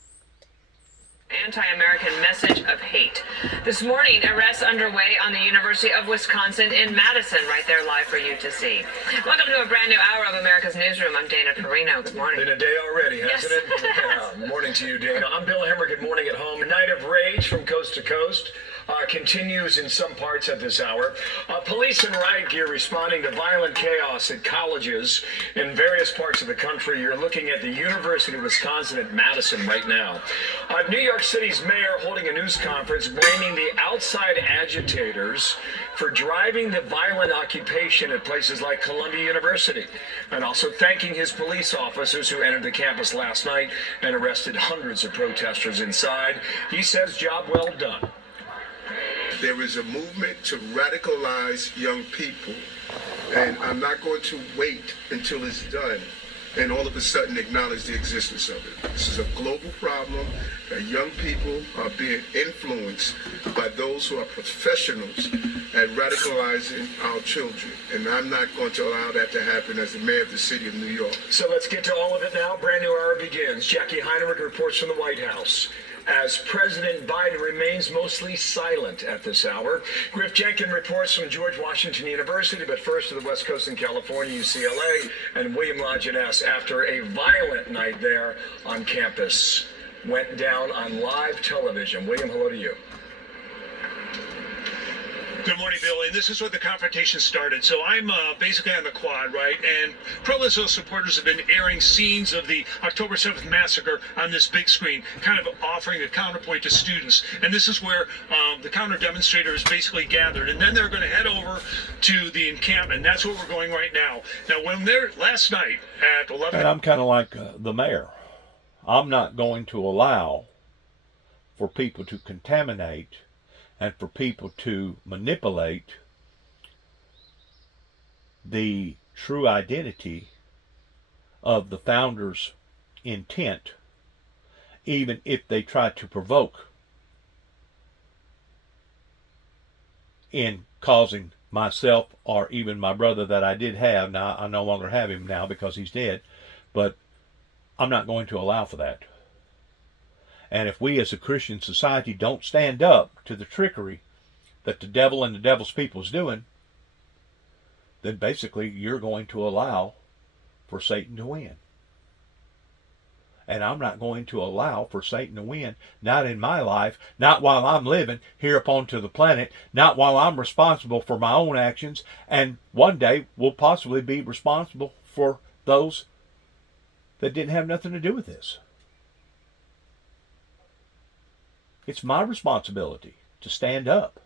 Anti-American message of hate. This morning, arrests underway on the University of Wisconsin in Madison, right there live for you to see. Welcome to a brand new hour of America's Newsroom. I'm Dana Perino. Good morning. Been a day already, hasn't it? Yeah. Morning to you, Dana. I'm Bill Hemmer. Good morning at home. Night of rage from coast to coast continues in some parts at this hour. Police in riot gear responding to violent chaos at colleges in various parts of the country. You're looking at the University of Wisconsin at Madison right now. New York City's mayor holding a news conference blaming the outside agitators for driving the violent occupation at places like Columbia University, and also thanking his police officers who entered the campus last night and arrested hundreds of protesters inside. He says, job well done. There is a movement to radicalize young people, and I'm not going to wait until it's done and all of a sudden acknowledge the existence of it. This is a global problem. Young people are being influenced by those who are professionals at radicalizing our children, and I'm not going to allow that to happen as the mayor of the city of New York. So let's get to all of it now. Brand new hour begins. Jackie Heinrich reports from the White House as President Biden remains mostly silent at this hour. Griff Jenkins reports from George Washington University, but first to the West Coast in California, UCLA, and William Lajeunesse after a violent night there on campus went down on live television. William, hello to you. Good morning, Bill. And this is where the confrontation started. So I'm basically on the quad, right? And pro-Israel supporters have been airing scenes of the October 7th massacre on this big screen, kind of offering a counterpoint to students. And this is where the counter demonstrators basically gathered. And then they're going to head over to the encampment. That's where we're going right now. Now, when they're last night at 11... And I'm kind of like the mayor. I'm not going to allow for people to contaminate and for people to manipulate the true identity of the founder's intent, even if they try to provoke in causing myself or even my brother that I did have. Now, I no longer have him now because he's dead, but I'm not going to allow for that. And if we as a Christian society don't stand up to the trickery that the devil and the devil's people is doing, then basically you're going to allow for Satan to win. And I'm not going to allow for Satan to win, not in my life, not while I'm living here upon to the planet, not while I'm responsible for my own actions, and one day will possibly be responsible for those that didn't have nothing to do with this. It's my responsibility to stand up,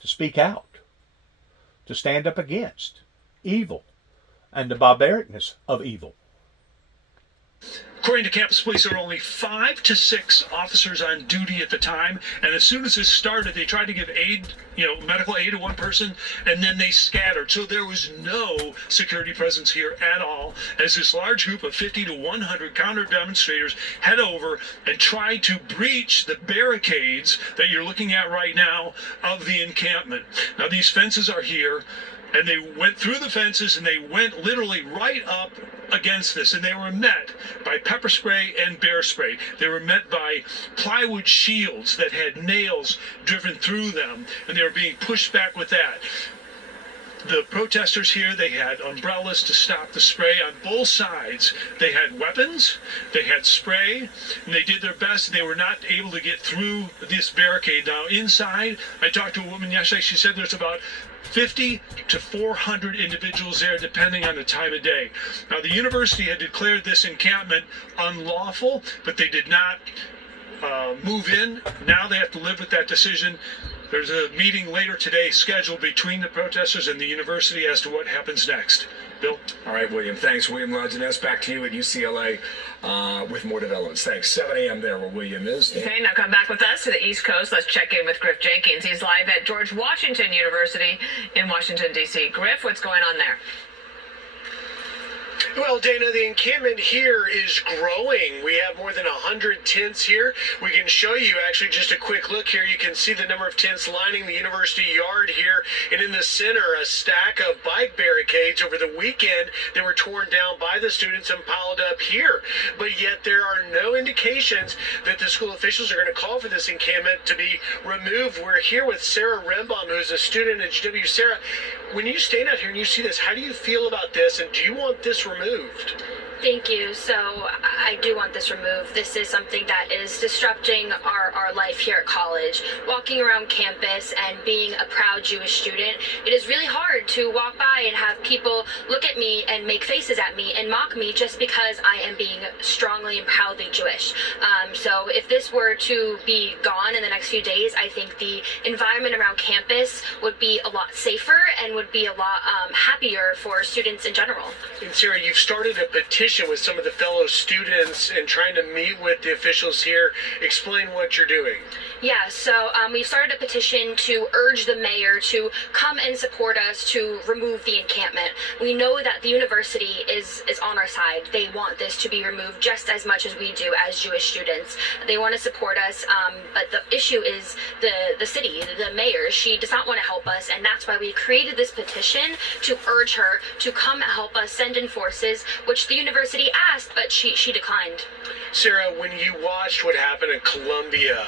to speak out, to stand up against evil and the barbaricness of evil. According to campus police, there were only 5 to 6 officers on duty at the time, and as soon as this started, they tried to give aid, medical aid to one person, and then they scattered. So there was no security presence here at all, as this large group of 50 to 100 counter demonstrators head over and try to breach the barricades that you're looking at right now of the encampment. Now, these fences are here, and they went through the fences, and they went literally right up against this, and they were met by pepper spray and bear spray. They were met by plywood shields that had nails driven through them, and they were being pushed back with that. The protesters here, they had umbrellas to stop the spray on both sides. They had weapons, they had spray, and they did their best. They were not able to get through this barricade. Now, inside, I talked to a woman yesterday. She said there's about 50 to 400 individuals there, depending on the time of day. Now, the university had declared this encampment unlawful, but they did not move in. Now they have to live with that decision. There's a meeting later today scheduled between the protesters and the university as to what happens next. Bill? All right, William. Thanks. William Lajeunesse, back to you at UCLA with more developments. Thanks. 7 a.m. there where William is. Okay, now come back with us to the East Coast. Let's check in with Griff Jenkins. He's live at George Washington University in Washington, D.C. Griff, what's going on there? Well, Dana, the encampment here is growing. We have more than 100 tents here. We can show you actually just a quick look here. You can see the number of tents lining the university yard here. And in the center, a stack of bike barricades over the weekend that were torn down by the students and piled up here. But yet there are no indications that the school officials are going to call for this encampment to be removed. We're here with Sarah Rembaum, who's a student at GW. Sarah, when you stand out here and you see this, how do you feel about this, and do you want this removed? Thank you. So I do want this removed. This is something that is disrupting our life here at college. Walking around campus and being a proud Jewish student, it is really hard to walk by and have people look at me and make faces at me and mock me just because I am being strongly and proudly Jewish. So if this were to be gone in the next few days, I think the environment around campus would be a lot safer and would be a lot happier for students in general. And Sarah, you've started a petition with some of the fellow students and trying to meet with the officials here. Explain what you're doing. Yeah, so we've started a petition to urge the mayor to come and support us to remove the encampment. We know that the university is on our side. They want this to be removed just as much as we do as Jewish students. They want to support us, but the issue is the city, the mayor. She does not want to help us, and that's why we created this petition to urge her to come help us send in forces, which the university asked, but she declined. Sarah, when you watched what happened in Columbia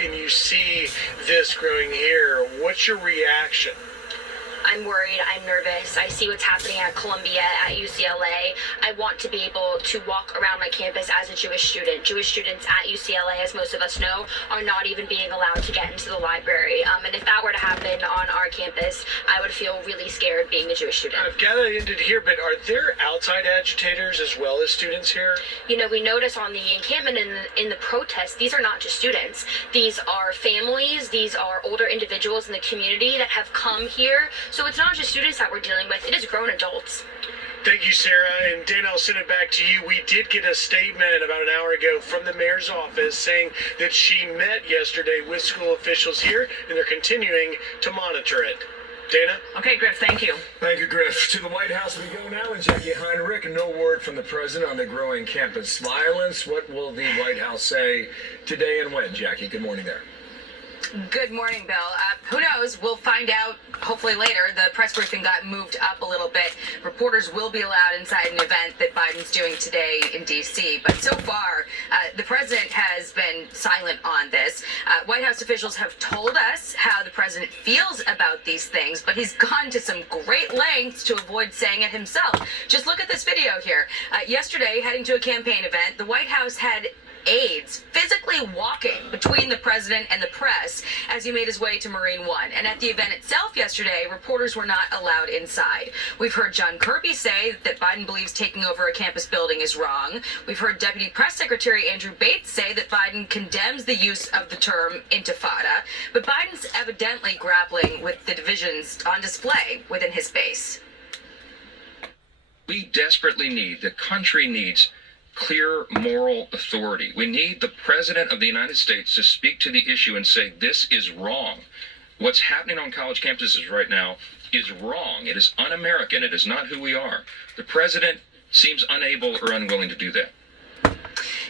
and you see this growing here, what's your reaction? I'm worried, I'm nervous. I see what's happening at Columbia, at UCLA. I want to be able to walk around my campus as a Jewish student. Jewish students at UCLA, as most of us know, are not even being allowed to get into the library. And if that were to happen on our campus, I would feel really scared being a Jewish student. I've got to end it here, but are there outside agitators as well as students here? You know, we notice on the encampment in the protests, these are not just students. These are families, these are older individuals in the community that have come here. So it's not just students that we're dealing with, it is grown adults. Thank you, Sarah. And Dana, I'll send it back to you. We did get a statement about an hour ago from the mayor's office saying that she met yesterday with school officials here, and they're continuing to monitor it. Dana? Okay, Griff, thank you. Thank you, Griff. To the White House we go now, and Jackie Heinrich. No word from the president on the growing campus violence. What will the White House say today and when? Jackie, good morning there. Good morning, Bill. Who knows? We'll find out hopefully later. The press briefing got moved up a little bit. Reporters will be allowed inside an event that Biden's doing today in D.C. But so far, the president has been silent on this. White House officials have told us how the president feels about these things, but he's gone to some great lengths to avoid saying it himself. Just look at this video here. Yesterday, heading to a campaign event, the White House had aides physically walking between the president and the press as he made his way to Marine One. And at the event itself yesterday, reporters were not allowed inside. We've heard John Kirby say that Biden believes taking over a campus building is wrong. We've heard Deputy Press Secretary Andrew Bates say that Biden condemns the use of the term intifada. But Biden's evidently grappling with the divisions on display within his base. We desperately need, the country needs clear moral authority. We need the President of the United States to speak to the issue and say, this is wrong. What's happening on college campuses right now is wrong. It is un-American. It is not who we are. The President seems unable or unwilling to do that.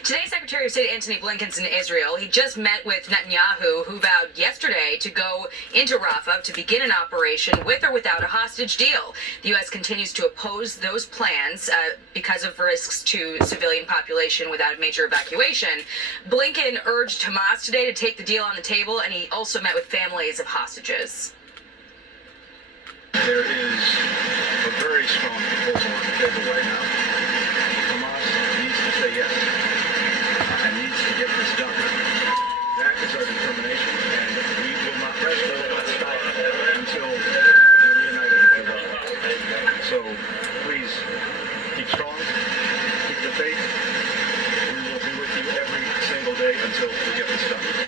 Today, Secretary of State Antony Blinken's in Israel. He just met with Netanyahu, who vowed yesterday to go into Rafah to begin an operation with or without a hostage deal. The U.S. continues to oppose those plans because of risks to civilian population without a major evacuation. Blinken urged Hamas today to take the deal on the table, and he also met with families of hostages. There is a very strong proposal on the table right now. Hamas needs to say yes and needs to get this done. That is our determination, and we will not rest, we will not stop until we're reunited with the world. So please keep strong, keep the faith. We will be with you every single day until we get this done.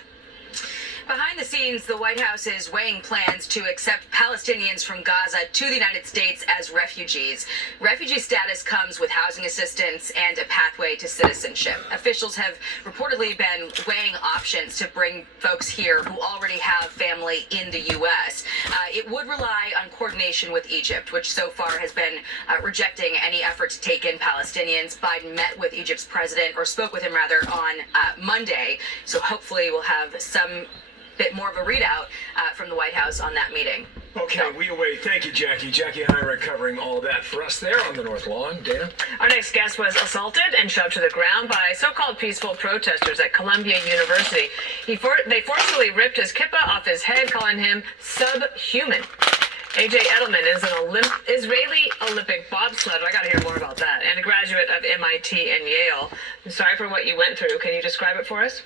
Behind the scenes, the White House is weighing plans to accept Palestinians from Gaza to the United States as refugees. Refugee status comes with housing assistance and a pathway to citizenship. Officials have reportedly been weighing options to bring folks here who already have family in the U.S. It would rely on coordination with Egypt, which so far has been rejecting any effort to take in Palestinians. Biden met with Egypt's president, or spoke with him rather, on Monday. So hopefully we'll have some bit more of a readout from the White House on that meeting. Okay, we await. Thank you, Jackie. Jackie and I are covering all that for us there on the North Lawn. Dana? Our next guest was assaulted and shoved to the ground by so-called peaceful protesters at Columbia University. They forcefully ripped his kippah off his head, calling him subhuman. A.J. Edelman is an Israeli Olympic bobsledder. I got to hear more about that. And a graduate of MIT and Yale. I'm sorry for what you went through. Can you describe it for us?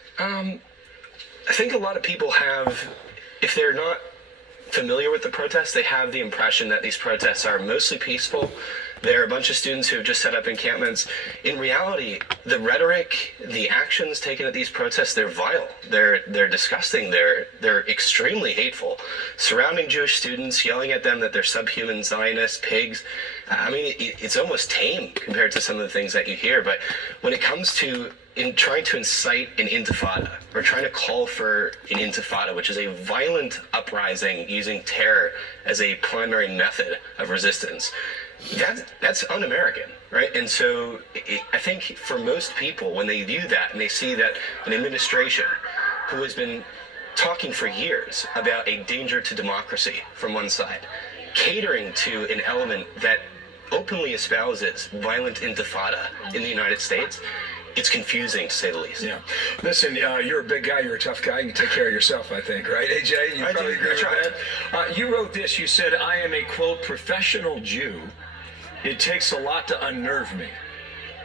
I think a lot of people have, if they're not familiar with the protests, they have the impression that these protests are mostly peaceful. They're a bunch of students who have just set up encampments. In reality, the rhetoric, the actions taken at these protests, they're vile. They're disgusting. They're extremely hateful. Surrounding Jewish students, yelling at them that they're subhuman Zionists, pigs. I mean, it's almost tame compared to some of the things that you hear. But when it comes to trying to incite an intifada, or trying to call for an intifada, which is a violent uprising using terror as a primary method of resistance, that's un-American, right? And so I think for most people, when they view that and they see that an administration who has been talking for years about a danger to democracy from one side, catering to an element that openly espouses violent intifada in the United States, it's confusing, to say the least. Yeah. Listen, you're a big guy, you're a tough guy, you take care of yourself, I think, right, AJ? You probably agree with that? You wrote this, you said, I am a, quote, professional Jew. It takes a lot to unnerve me.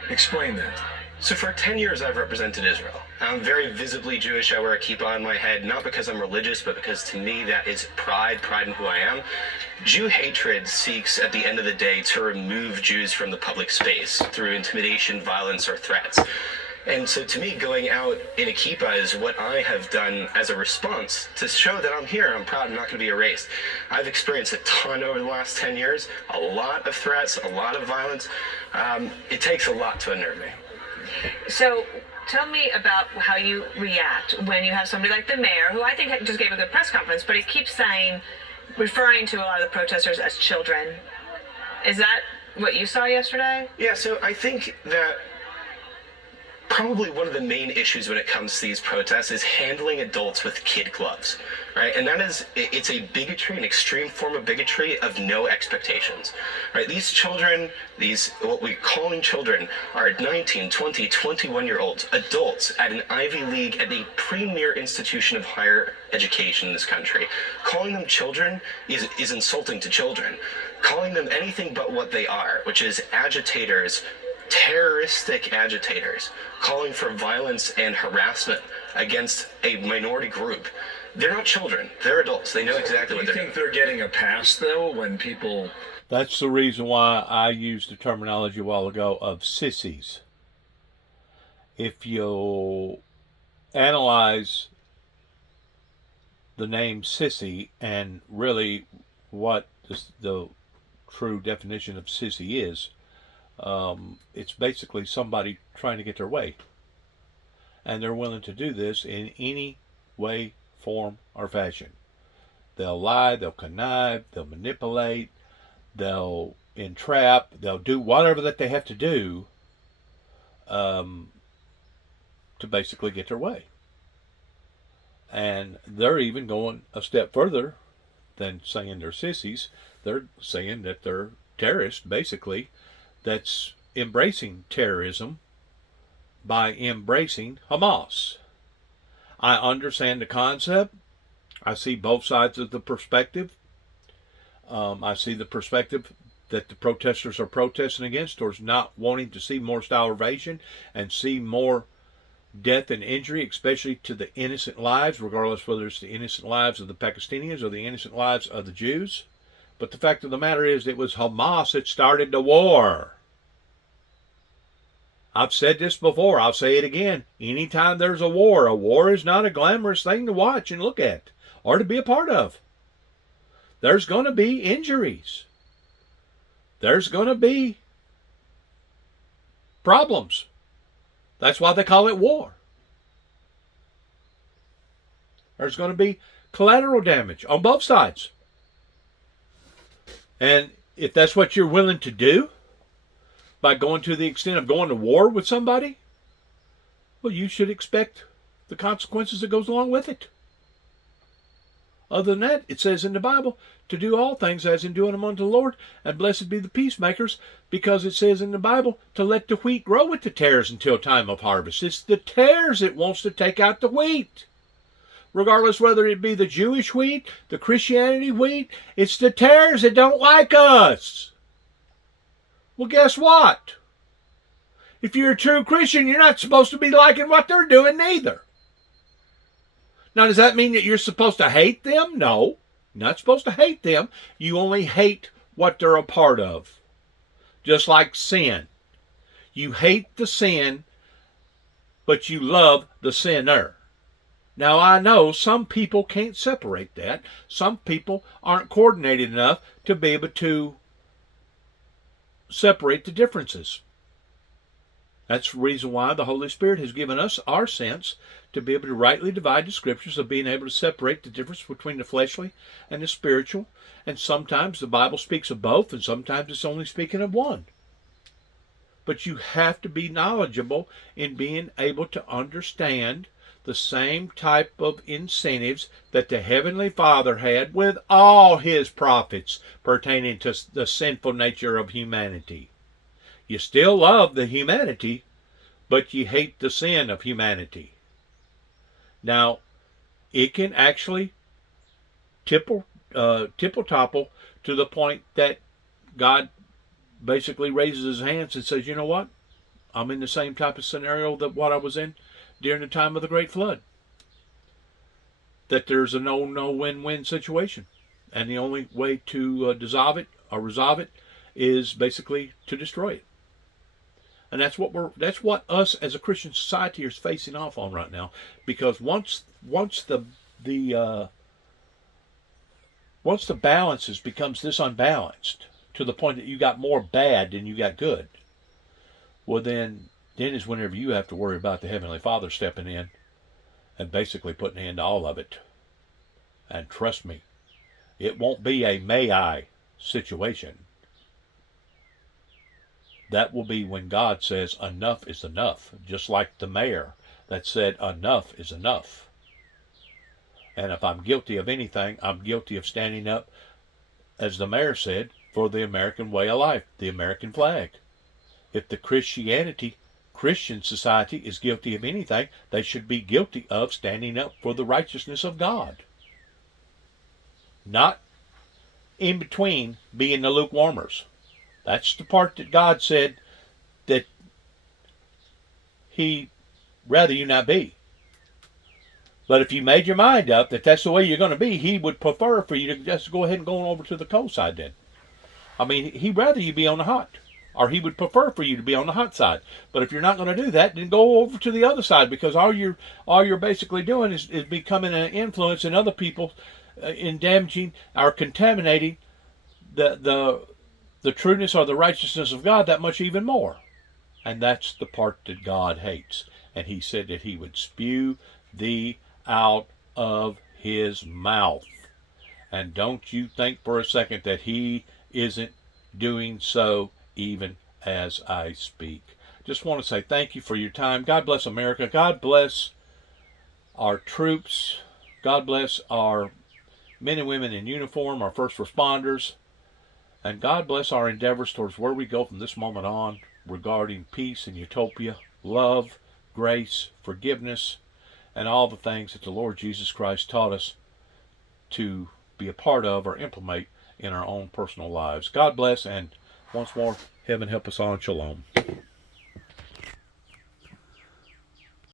Explain that. So for 10 years, I've represented Israel. I'm very visibly Jewish. I wear a kippah on my head, not because I'm religious, but because to me that is pride in who I am. Jew hatred seeks, at the end of the day, to remove Jews from the public space through intimidation, violence, or threats. And so to me, going out in a kippah is what I have done as a response to show that I'm here, I'm proud, I'm not going to be erased. I've experienced a ton over the last 10 years, a lot of threats, a lot of violence. It takes a lot to unnerve me. So tell me about how you react when you have somebody like the mayor, who I think just gave a good press conference, but he keeps referring to a lot of the protesters as children. Is that what you saw yesterday? Yeah, so I think that probably one of the main issues when it comes to these protests is handling adults with kid gloves, right? And that is, it's a bigotry, an extreme form of bigotry of no expectations, right? These children, what we're calling children, are 19, 20, 21-year-olds, adults at an Ivy League, at a premier institution of higher education in this country. Calling them children is insulting to children. Calling them anything but what they are, which is agitators, terroristic agitators calling for violence and harassment against a minority group. They're not children. They're adults. They know exactly what Do they're you think they're getting a pass, though, when people... That's the reason why I used the terminology a while ago of sissies. If you analyze the name sissy and really what the true definition of sissy is, it's basically somebody trying to get their way. And they're willing to do this in any way, form, or fashion. They'll lie, they'll connive, they'll manipulate, they'll entrap, they'll do whatever that they have to do to basically get their way. And they're even going a step further than saying they're sissies. They're saying that they're terrorists, basically, that's embracing terrorism by embracing Hamas. I understand the concept. I see both sides of the perspective. I see the perspective that the protesters are protesting against, towards not wanting to see more starvation and see more death and injury, especially to the innocent lives, regardless whether it's the innocent lives of the Pakistanians or the innocent lives of the Jews. But the fact of the matter is, it was Hamas that started the war. I've said this before, I'll say it again. Anytime there's a war is not a glamorous thing to watch and look at, or to be a part of. There's going to be injuries. There's going to be problems. That's why they call it war. There's going to be collateral damage on both sides. And if that's what you're willing to do, by going to the extent of going to war with somebody, well, you should expect the consequences that goes along with it. Other than that, it says in the Bible to do all things as in doing them unto the Lord, and blessed be the peacemakers, because it says in the Bible to let the wheat grow with the tares until time of harvest. It's the tares that wants to take out the wheat. Regardless whether it be the Jewish wheat, the Christianity wheat, it's the tares that don't like us. Well, guess what? If you're a true Christian, you're not supposed to be liking what they're doing neither. Now, does that mean that you're supposed to hate them? No, you're not supposed to hate them. You only hate what they're a part of. Just like sin. You hate the sin, but you love the sinner. Now, I know some people can't separate that. Some people aren't coordinated enough to be able to separate the differences. That's the reason why the Holy Spirit has given us our sense to be able to rightly divide the scriptures, of being able to separate the difference between the fleshly and the spiritual. And sometimes the Bible speaks of both, and sometimes it's only speaking of one. But you have to be knowledgeable in being able to understand the same type of incentives that the Heavenly Father had with all His prophets pertaining to the sinful nature of humanity. You still love the humanity, but you hate the sin of humanity. Now, it can actually tipple-topple to the point that God basically raises His hands and says, you know what? I'm in the same type of scenario that what I was in during the time of the Great Flood. That there's a no win-win situation. And the only way to dissolve it or resolve it is basically to destroy it. And that's what us as a Christian society is facing off on right now. Because once the balance becomes this unbalanced, to the point that you got more bad than you got good, well then is whenever you have to worry about the Heavenly Father stepping in and basically putting an end to all of it. And trust me, it won't be a may I situation. That will be when God says enough is enough, just like the mayor that said enough is enough. And if I'm guilty of anything, I'm guilty of standing up, as the mayor said, for the American way of life, the American flag. If the Christian society is guilty of anything, they should be guilty of standing up for the righteousness of God. Not in between being the lukewarmers. That's the part that God said that he rather you not be. But if you made your mind up that that's the way you're going to be, he would prefer for you to just go ahead and go over to the cold side then. I mean, he'd rather you be on the hot. Or he would prefer for you to be on the hot side. But if you're not going to do that, then go over to the other side, because all you're basically doing is becoming an influence in other people, in damaging or contaminating the trueness or the righteousness of God that much even more. And that's the part that God hates. And he said that he would spew thee out of his mouth. And don't you think for a second that he isn't doing so even as I speak. Just want to say thank you for your time. God bless America. God bless our troops. God bless our men and women in uniform, our first responders. And God bless our endeavors towards where we go from this moment on regarding peace and utopia, love, grace, forgiveness, and all the things that the Lord Jesus Christ taught us to be a part of or implement in our own personal lives. God bless, and once more, heaven help us all, and shalom.